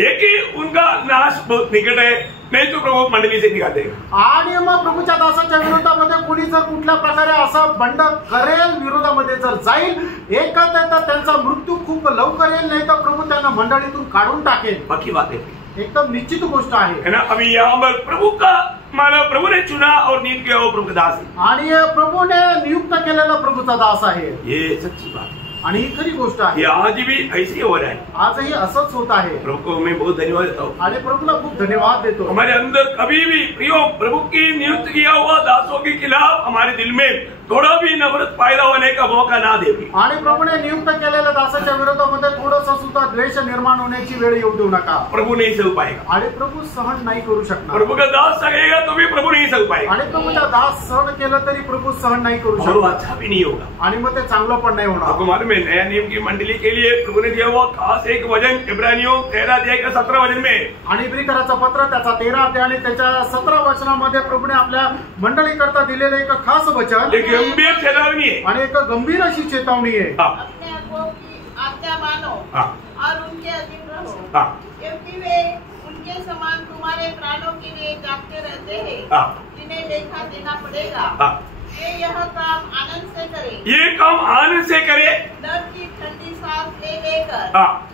एक ही उनका नाश बहुत निकट है, नहीं तो प्रभु मंडली से निकाल देगा। आणि मग प्रभूच्या दासाच्या विरोधामध्ये कोणी जर कुठल्या प्रकारे असं बंड करेल, विरोधामध्ये जर जाईल एकच तर त्यांचा मृत्यू खूप लवकर येईल, नाही तर प्रभू त्यांना मंडळीतून काढून टाकेल। बाकी बात है एकदम निश्चित गोष्ट आहे ना। अभी यहाँ पर प्रभु का माना प्रभु ने चुना और नियुक्त किया वो प्रभु का दास है, आणि प्रभूने नियुक्त केलेला प्रभूचा दास आहे। ये सच्ची बात है, आणि ही खरी गोष्ट आहे। ये आज भी ऐसे ही हो रहा है। आजही असंच होत आहे। प्रभु को मैं बहुत धन्यवाद देता हूँ, आणि प्रभूला खूप धन्यवाद देतो। हमारे अंदर कभी भी प्रियो प्रभु की नियुक्त किया हुआ दासों के खिलाफ हमारे दिल में थोड़ा भी नफरत पैदा होने का मौका ना दे। आणि प्रभूने नियुक्त केलेल्या दासाच्या विरोधामध्ये थोडंसं सुद्धा द्वेष निर्माण होण्याची वेळ येऊ देऊ नका। प्रभु नहीं सह पाएगा, आणि प्रभू सहन नाही करू शकणार। प्रभु का दास सहेगा तो भी प्रभु नहीं सह पाएगा, आणि प्रभूचा दास सहन केलं तरी प्रभू सहन नाही करू और शकणार, अच्छा भी नहीं होगा। आणि मग ते चांगलं पण नाही होणार। आपको मालूम है नया नियम की मंडली के लिए प्रभु ने दिया हुआ खास एक वचन इब्रानियों 13 अध्याय का 17 वचन में, आणि इब्रिकराचं पत्र त्याचा 13 अध्याय आणि त्याच्या 17 वचनामध्ये प्रभूने आपल्या मंडळी करता दिलेलं एक खास वचन, एक गंभीर चेतावनी है आणि एक गंभीर अशी चेतावणी आहे। अपने आपको की आज्ञा मानो और उनके अधीन रहो, क्योंकि वे उनके समान तुम्हारे प्राणों के लिए जागते रहते हैं, जिन्हें लेखा देना पड़ेगा। ये यह काम आनंद से करे, ये काम आनंद से करे, डर की ठंडी सांस ले लेकर,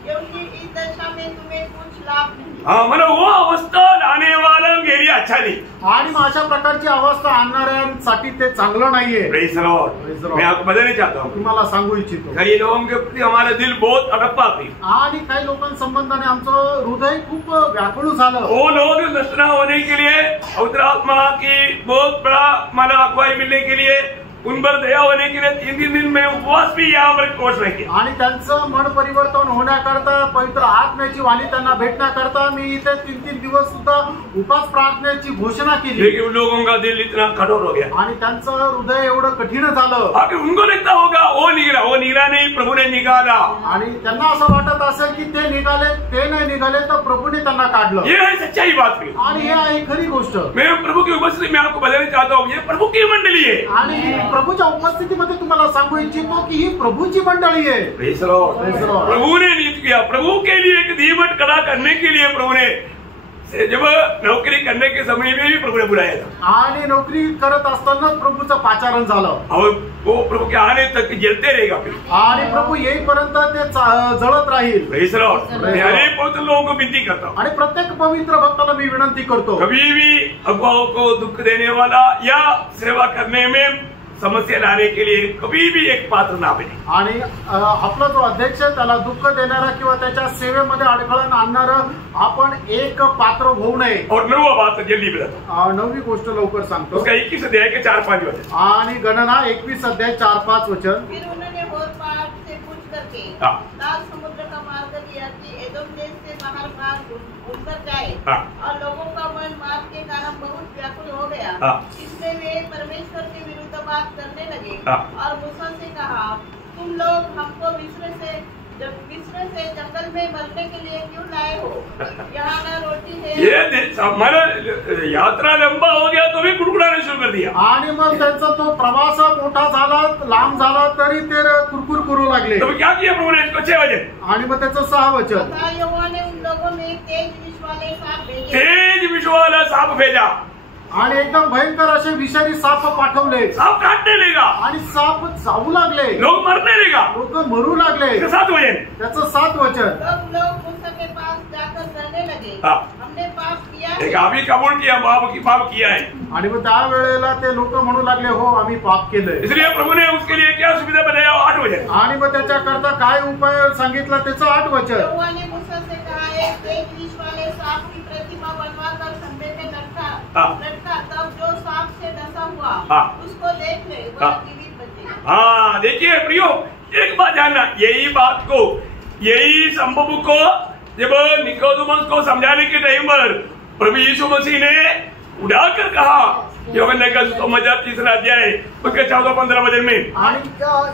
क्योंकि इस दशा में तुम्हें कुछ लाभ नहीं। मला वो अवस्था लाने वाला मेरी अच्छा नहीं। आणि मग अशा प्रकारची अवस्था आणणाऱ्यांसाठी ते चांगलं नाहीये। Praise the Lord. मैं आपको बताना चाहता हूँ, तुम्हाला सांगू इच्छितो, कई लोगों के प्रति हमारा दिल बहुत अड़पा थी, आणि काही लोकांसंबंधाने आमचं हृदय खूप व्याकुळ झालं। वो लोग नष्ट होने के लिए, पवित्र आत्मा की बहुत बड़ा माना अगुवाई मिलने के लिए, उन पर दया होने के लिए 3 दिन में उपवास भी यहाँ पर कोर्स में किया। आणि त्यांचं मन परिवर्तन होण्याकरता, पवित्र आत्म्याची वाणी त्यांना भेटण्याकरता मी इथे 3 दिवस सुद्धा उपास प्रार्थनेची घोषणा केली। लेकिन उन लोगों का दिल इतना कठोर हो गया, आणि त्यांचं हृदय एवढं कठीण झालं, आखिर उनको लगता होगा वो निकला नहीं, प्रभु ने निकाला। आणि त्यांना असं वाटत असेल की ते निघाले, ते नाही निघाले तर प्रभूने त्यांना काढलं। ये है सच्चाई बात भी, आणि हे आहे खरी गोष्ट। मैं प्रभु की उपस्थिति में आपको बताना चाहता हूँ, ये प्रभु की मंडली है। आणि प्रभूच्या उपस्थितीमध्ये तुम्हाला सांगू इच्छितो की ही प्रभूची मंडळी आहे। Praise the Lord. Praise the Lord. प्रभु ने नियुक्त किया, प्रभु के लिए एक दीवट खड़ा करने के लिए प्रभु ने, जब नौकरी करने के समय में भी प्रभु ने बुलाया था, आणि नोकरी करत असताना प्रभूचं पाचारण झालं, और वो प्रभु के आने तक जलते रहेगा फिर। आणि प्रभू येईपर्यंत ते जळत राहील। Praise the Lord. मैं अनेक पवित्र लोगों को विनती करता हूँ, आणि प्रत्येक पवित्र भक्ताला मी विनंती करतो, कभी भी अगुवाओं को दुख देने वाला या सेवा करने में समस्या लाने के लिए कभी भी एक पात्र ना बने। आणि आपला जो अध्यक्ष आहे त्याला दुःख देणारा किंवा त्याच्या सेवेमध्ये अडखळण आणणारं आपण एक पात्र होऊ नये। और 9वां बात जल्दी बताता, 9वी गोष्ट लवकर सांगतो, उसका 21 अध्याय के 4-5 वचन। आणि गणना 21 अध्याय 4-5 वचन। फिर उन्होंने होर पहाड़ से पूछ करके लाल समुद्र का मार्ग लिया कि एदोम देश से बाहर भाग उतर जाए, और लोगों का मन मार्ग के कारण बहुत व्याकुल हो गया, इसलिए वे परमेश्वर के विरुद्ध बात करने लगे और मूसा से कहा, तुम लोग हमको मिस्र से जंगल में मरने के लिए क्यों लाए हो? यहाँ न रोटी है। ये हमारा यात्रा लंबा हो गया तो भी कुड़कुड़ाने शुरू कर दिया, आणि मग त्यांचा तो प्रवास मोठा झाला, लांब झाला तरी ते कुरकुर करू लागले। तो क्या किया प्रभु ने? इसको 6 वचन, आणि मग त्याचं 6 वचन, तथा यहोवा ने उन लोगों में तेज विष वाले सांप भेजे, तेज विष वाला सांप भेजा, आणि एकदम भयंकर असे विषारी साप पाठवले, सांप काटने लगा, आणि साप चावू लागले, लोग मरने लगा, लोक मरू लागले। 7 वचन, त्याचं 7 वचन, तब लोग मूसा के पास जाकर कहने लगे, हमने पाप किया है। एक आम्ही कबूल किया, पाप किया है। आणि मग त्या वेळेला ते लोक म्हणू लागले, हो आम्ही पाप केलंय। इसलिए प्रभु ने उसके लिए क्या सुविधा बनाया? 8 वचन, आणि मग त्याच्याकरता काय उपाय सांगितला त्याचं 8 वचन। यहोवा ने मूसा से कहा, एक तेज विष वाले सांप की प्रतिमा बनवा कर खंभे में लटका, तब जो सांप से डसा हुआ उसको देख ले, वह जीवित बचेगा। देखिए प्रियो, एक बात जानना, यही बात को, यही संभव को जब निकोदेमस को समझाने के टाइम पर प्रभु यीशु मसीह ने उड़ाकर कहा, यूहन्ना का सुसमाचार 3 अध्याय उसके 14-15 वचन में, आणि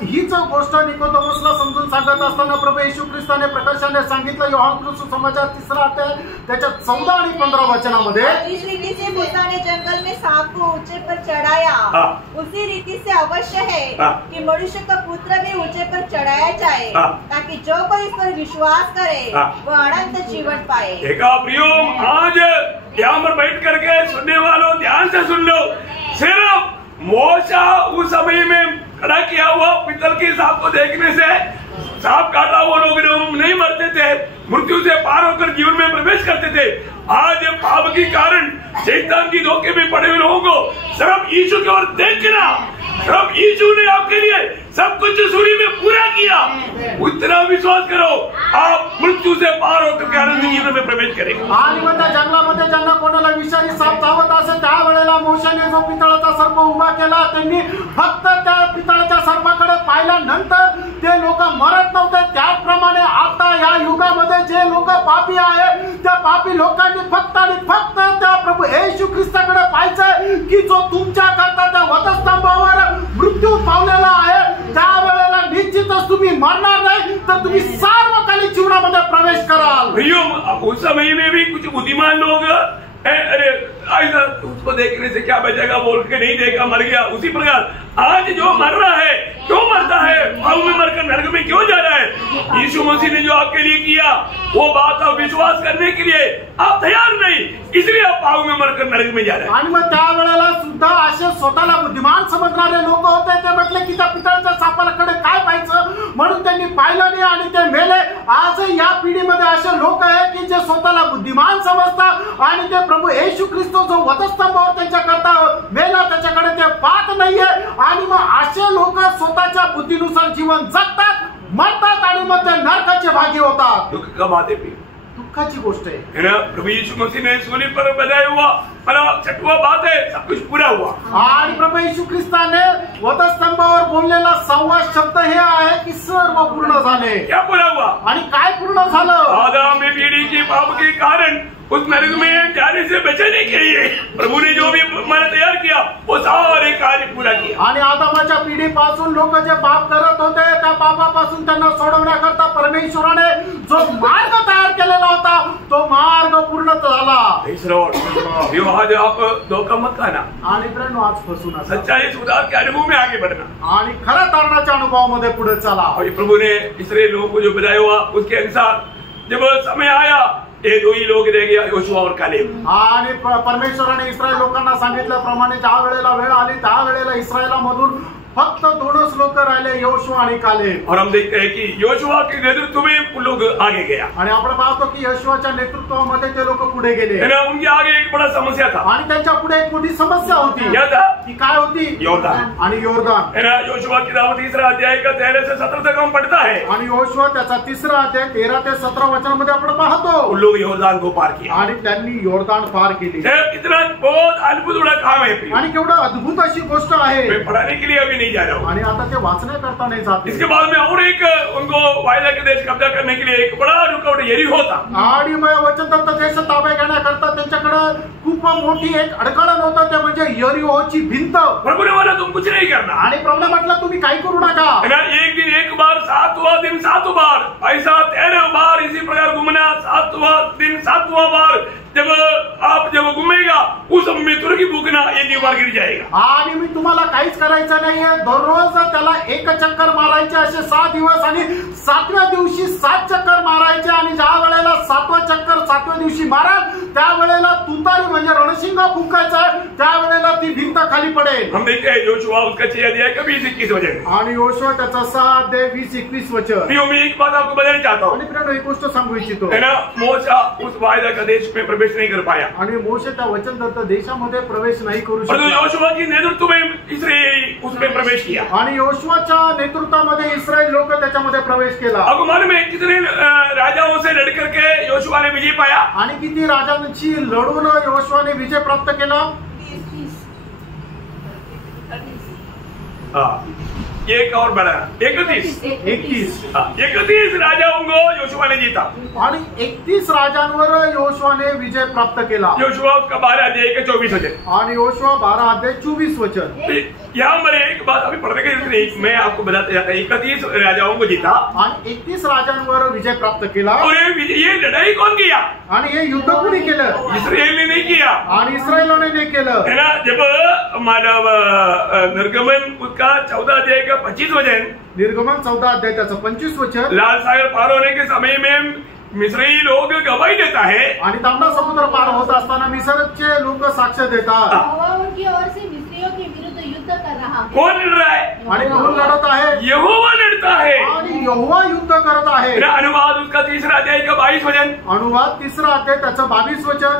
हीच गोष्ट निकोदेमसला समजून सांगत असताना प्रभू येशू ख्रिस्ताने प्रकाशाने सांगितलं, यूहन्ना सुसमाचार 3 अध्याय त्याच्या 14 आणि 15 वचनामध्ये, जिस रीति से मूसा ने जंगल में सांप को ऊंचे पर चढ़ाया, उसी रीति से अवश्य है कि मनुष्य का पुत्र भी ऊंचे पर चढ़ाया जाए, ताकि जो कोई इस पर विश्वास करे वह अनंत जीवन पाए। देखा प्रियो, आज यहाँ पर बैठ करके सुनने वालों ध्यान से सुन लो, सिर्फ मोशा उस समय में खड़ा किया हुआ पितल के सांप को देखने से सांप काटा वो लोग नहीं मरते थे, मृत्यु से पार होकर जीवन में प्रवेश करते थे। आज पाप के कारण शैतान की धोखे में पड़े हुए लोगों को सिर्फ यीशु की ओर देखना, सिर्फ यीशु ने आपके लिए सब कुछ सूरी में पूरा किया, उतना विश्वास करो, आप मृत्यू से पार होकर आनंद जीवन में प्रवेश करेंगे। आणि मग त्या जंगलामध्ये ज्यांना कोणाला विषारी साप चावत असेल त्यावेळेला मोशेने जो पितळाचा सर्प उभा केला, त्यांनी फक्त त्या पितळाच्या सर्पाकडे पाहिल्यानंतर ते लोक मरत नव्हते। त्याचप्रमाणे आता या युगामध्ये जे लोक पापी आहेत, त्या पापी लोकांनी फक्त आणि फक्त त्या प्रभू येशू ख्रिस्ताकडे पाहायचंय की जो तुमच्या करता त्या वधस्तंभावर मृत्यू पावलेला आहे। त्यावेळेला निश्चितच तुम्ही मरणार नाही, तर तुम्ही सार्वकालिक जीवनामध्ये प्रवेश कराल। भैया, उस समय में भी कुछ बुद्धिमान लोग अरे ऐसा उसको देखने से क्या बचेगा बोल के नहीं देखा, मर गया। उसी प्रकार आज जो मर रहा है, क्यों मरता है? पाप में मरकर नरक में क्यों जा रहा है? यीशु मसीह ने जो आपके लिए किया वो बात आप विश्वास करने के लिए आप तैयार नहीं, इसलिए आप पाप में मरकर नरक में जा रहे हैं। आणि मग त्यावेळेला सुद्धा असे स्वतःला बुद्धिमान समजणारे लोक होते, ते म्हटले की त्या पितळाच्या सापाकडे काय पाहायचं, म्हणून त्यांनी पाहिलं नाही आणि ते मेले. आज या पिढीमध्ये असे लोक आहेत की जे स्वतःला बुद्धिमान समजतात आणि ते प्रभू येशू ख्रिस्त जो वधस्तंभावर त्यांच्या करता मेला त्याच्याकडे ते पाहत नाहीये. आणि मग असे लोक स्वतःच्या बुद्धीनुसार जीवन जगतात, मरतात आणि मग ते नरकाचे भागी होतात. दुःख का बात है प्रिय, दुःखाची गोष्ट आहे. है ना. प्रभु यीशु मसीह ने सूली पर बधाया हुआ, मतलब छठवा बात है, सब कुछ पूरा हुआ. आणि प्रभू येशू ख्रिस्ताने वधस्तंभावर बोललेला 6वा शब्द हे आहे की सर्व पूर्ण झाले. क्या पूरा हुआ? आणि काय पूर्ण झालं? आदम में पीढ़ी के पाप के कारण उस नरक में जाने से बचने के लिए प्रभु ने जो भी मन तैयार किया वो सारे कार्य पूरा किया. आणि आदमाच्या पिढीपासून लोक जे पाप करत होते त्या पापापासून त्यांना सोडवण्याकरता परमेश्वराने जो मार्ग तयार केलेला होता तो मार्ग पूर्ण झाला. आज आप धोखा मत खाना आणि प्रेम आज फसून सच्चाई सुधार के अनुभव में आगे बढ़ना आणि खऱ्या तारणाच्या अनुभवामध्ये पुढे चला. और प्रभु ने इसराइल लोगों को जो बताया हुआ उसके अनुसार जब समय आया ये दो ही लोग रह गया, योशुआ और कालेब. आणि परमेश्वराने इस्रायल लोकांना सांगितल्याप्रमाणे ज्या वेळेला वेळ आली त्या वेळेला इस्रायलामधून फक्त 2च लोक राहिले, योशुआ आणि कालेब. और हम देखते हैं कि योशुआ के नेतृत्व में लोग आगे गया. आणि आपण पाहतो की योशुआच्या नेतृत्वामध्ये ते लोक पुढे गेले. है ना. उनके आगे एक बड़ा समस्या था. आणि त्यांच्या पुढे एक मोठी समस्या होती. क्या था? ती काय होती? योर्दान. आणि योर्दान. है ना. योशुआ की किताब 3 अध्याय का 13 से 17 तक हम पढ़ता है. आणि योशुआ त्याचा 3 अध्याय 13 ते 17 वचनामध्ये आपण पाहतो. उन लोग योर्दान को पार किया आणि त्यांनी योर्दान पार केली. इतना बहुत अद्भुत बड़ा काम है. आणि केवढं अद्भुत अशी गोष्ट आहे. मैं पढ़ाने के लिए अभी नहीं जा रहा हूँ. आणि आता ते वाचण्याकरता नाही जात. इसके बाद में और एक उनको वायदा के देश कब्जा करने के लिए एक बड़ा रुकावट यरीहो था. आणि मग वचनदत्त देश ताब्यात घेण्याकरता त्यांच्याकडे खूप मोठी एक अडकळण होतं ते म्हणजे यरीहोची भिंत. प्रभु ने बोला तुम कुछ नहीं करना. आणि प्रभूने म्हटलं तुम्ही काही करू नका. एक दिन एक बार 7वां दिन 7 बार ऐसा 13 बार इसी प्रकार घूमना. 7वां दिन 7वां बार जब घूमेगा उस समय तुरकी भूखना, ये दीवार गिर जाएगा. आणि मी तुम्हाला काहीच करायचं नाहीये. दररोज त्याला एक चक्कर मारायचे असे 6 दिवस आणि 7व्या दिवशी 7 चक्कर मारायचे. आणि ज्या वेळेला 7वा चक्कर 7व्या दिवशी माराल त्यावेळेला तुतारी म्हणजे रणशिंगा फुंकायचा, त्यावेळेला ती भिंत खाली पडेल. हम देखते हैं योशुआ उसका 6 अध्याय का 20-21 वचन. आणि योशुआ त्याचा 6 अध्याय 20-21 वचन. मैं एक बात आपको बताना चाहता हूँ. आणि प्रिय एक गोष्ट सांगू इच्छितो. है ना. मोशा उस वायदा का देश में प्रवेश नहीं कर पाया. आणि मोशे त्या वचनदत्त देशामध्ये प्रवेश नाही करू परंतु शकला. योशुआ की नेतृत्व में इसराइली उसमें प्रवेश किया. आणि योशुआच्या नेतृत्वामध्ये इस्रायल लोक त्याच्यामध्ये प्रवेश केला. आपको मालूम है कितने राजाओं से लड़ करके योशुआ ने विजय पाया. आणि किती राजांची लढून योशुआने विजय प्राप्त केला. 1 और बढ़ा 31 31 राजाओं को योशुआ ने जीता. आणि 31 राजांवर योशुआने विजय प्राप्त केला. योशुआ उसका 12 अध्याय का 24 वचन. आणि योशुआ 12 अध्याय 24 वचन. यहाँ पर एक बात अभी पढ़ने की नहीं, मैं आपको बताते जाता. 31 राजाओं को जीता आणि 31 राजांवर विजय प्राप्त केला. और ये लड़ाई कौन किया? आणि हे युद्ध कोणी केलं? इसराइल ने नहीं किया. आणि इस्रायलाने नाही केलं. है ना. जब मानव निर्गमन उसका 14 अध्याय का 25 वचन. निर्गमन 14 अध्याय त्याचं 25 वचन. लाल सागर पार होने के समय में मिस्री लोग गवाही देता है. आणि तांबडा समुद्र पार होत असताना मिस्रचे लोक साक्ष देतात. यहोवा उनकी ओर से मिस्रियों के विरुद्ध युद्ध कर रहा है. कौन लड़ रहा है? आणि कोण लढत आहे? यहोवा लड़ता है. आणि यहोवा युद्ध करत आहे. अनुवाद उसका 3 अध्याय का 22 वचन. अनुवाद 3 अध्याय त्याचं 22 वचन.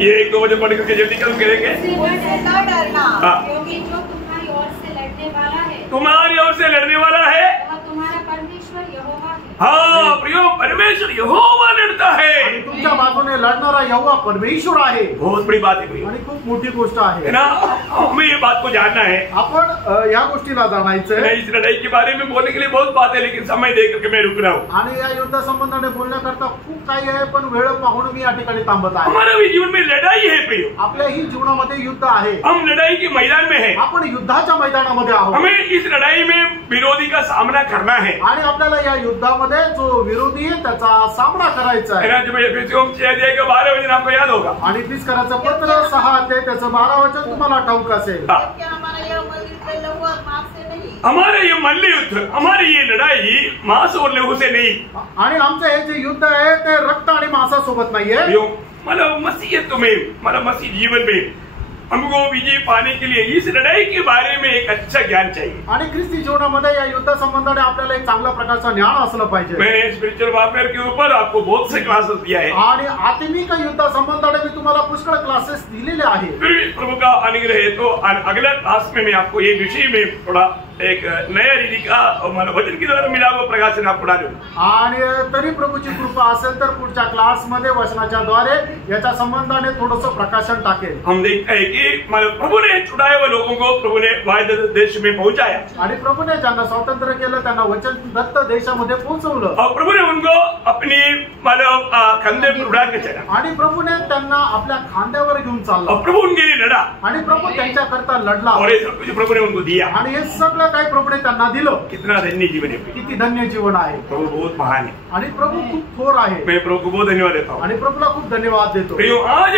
ये 1-2 वचन पढ़ करके जल्दी कल करेंगे. न डरना, क्योंकि जो तुम्हारी ओर से लड़ने वाला है, तुम्हारी ओर से लड़ने वाला है, वह तुम्हारा परमेश्वर यहोवा है. हाँ प्रियो, परमेश्वर यहोवा लड़ता है. आणि तुमच्या बाजूने लढणारा यहोवा परमेश्वर आहे. बहुत बड़ी बात है प्रियो. आणि खूप मोठी गोष्ट है आहे ना. हमें ये बात को जानना है. आपण या गोष्टीला जाणायचं. इस लड़ाई के बारे में बोलने के लिए बहुत बात है, लेकिन समय देख करके मैं रुक रहा हूँ. आणि या युद्ध संबंधाने बोलण्याकरता खूप काही आहे पण वेळ पाहून मी या ठिकाणी थांबत आहे. हमारे भी जीवन में लड़ाई है प्रियो. आपल्याही जीवनामध्ये युद्ध आहे. हम लड़ाई के मैदान में हैं. आपण युद्धाच्या मैदानामध्ये आहोत. हमें इस लड़ाई में विरोधी का सामना करना है. आणि आपल्याला या युद्धामध्ये जो विरोधी आहे त्याचा सामना करायचा आहे. जब एफेसियों 6 अध्याय का 12 वचन आपको याद होगा. आणि फिसकराचं पत्र 6 अध्याय त्याचं 12 वचन तुम्हाला ठाऊक असेल. जबकि हमारा यह मल्ल लहू और मांस से नहीं. हमारे ये मल्ल युद्ध, हमारी ये लड़ाई मांस और लहू से नहीं. आणि आमचं हे जे युद्ध आहे ते रक्त आणि मांसासोबत नाहीये. मतलब मसीहत में, मतलब मसीह जीवन में हमको विजय पाने के लिए इस लड़ाई के बारे में एक अच्छा ज्ञान चाहिए। आणि ख्रिस्ती जीवनामध्ये या युद्ध संबंधाने आपल्याला एक चांगला प्रकारचं ज्ञान असलं पाहिजे। मैंने स्पिरिचुअल वॉरफेयर के ऊपर आपको बहुत से क्लासेस दिया है आणि आत्मिक युद्ध संबंधाने मी तुम्हाला पुष्कळ क्लासेस दिलेले आहे। फिर भी प्रभु का अनुग्रह है तो अगले क्लास में मैं आपको ये विषय में थोड़ा एक नया रीति का वचन के द्वारा मिला हुआ प्रकाशन आपको डालूंगा। आणि तरी प्रभूची कृपा असेल तर पुढच्या क्लास मध्ये वचनाच्या द्वारे याच्या संबंधाने थोडंसं प्रकाशन टाकेल। हम देखते हैं कि प्रभु ने छुड़ाए हुए लोगों को प्रभु ने वायदे देश में पहुंचाया आणि प्रभूने ज्यांना स्वातंत्र्य केलं त्यांना वचन दत्त देशामध्ये पोहोचवलं और प्रभु ने उनको अपनी कंधे पर उड़ा के चला आणि प्रभूने त्यांना आपल्या खांद्यावर घेऊन चालला और प्रभु उनके लिए लड़ा आणि प्रभू त्यांच्या करता लढला और ये सब कुछ प्रभु ने उनको दिया आणि हे सगळं काही प्रभूने त्यांना दिलं। कितना धन्य जीवन है, किती धन्य जीवन आहे। प्रभु बहुत महान है आणि प्रभू खूप थोर आहे। मैं प्रभु को बहुत धन्यवाद देता हूँ आणि प्रभूला खूप धन्यवाद देतो। प्रियो, आज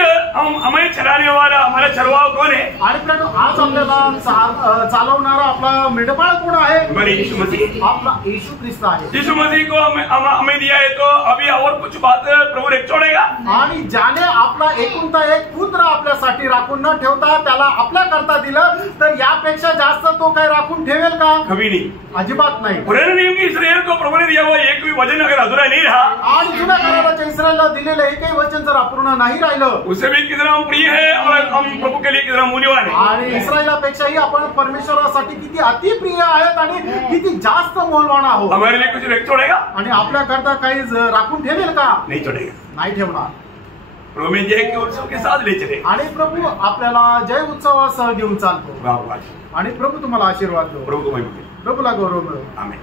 हमें चलाने वाला हमारा चरवाहा कौन है? आणि प्रियो, आज आपल्याला चालवणारा आपला मेंढपाळ कोण आहे? हमारे यीशु मसीह, आपला येशू ख्रिस्त आहे। यीशु मसीह को हमें दिया है तो अभी और कुछ बात प्रभु ने छोड़ेगा। आणि ज्याने आपला एकुलता एक पुत्र आपल्यासाठी राखून न ठेवता त्याला आपल्या करता दिलं तर यापेक्षा जास्त तो काय राखून ठेवेल का? कभी नहीं, अजिबात नाही। पुराने नियम की इसराइल को प्रभु ने दिया हुआ एक भी वचन अगर अधूरा नहीं रहा आणि जुन्या कराराच्या इस्रायलला दिलेलं एकही वचन जर अपूर्ण नाही राहिलं उससे भी कितना हम प्रिय है और हम प्रभु के लिए कितना मूल्यवान है। आणि इस्रायलापेक्षाही आपण परमेश्वरासाठी किती अतिप्रिय आहेत आणि किती जास्त मौल्यवान आहोत। हमारे लिए कुछ नहीं छोड़ेगा? आणि आपल्या करता काही राखून ठेवेल का? नहीं छोड़ेगा। नाही ठेवणार। प्रभु में जय के उत्सव के साथ ले चले आणि प्रभू आपल्याला जय उत्सवासह घेऊन चालतो। वाह वाह। आणि प्रभु तुम्हाला आशीर्वाद देतो। प्रभु को महिमा दे। प्रभूला गौरव मिळो। आमेन।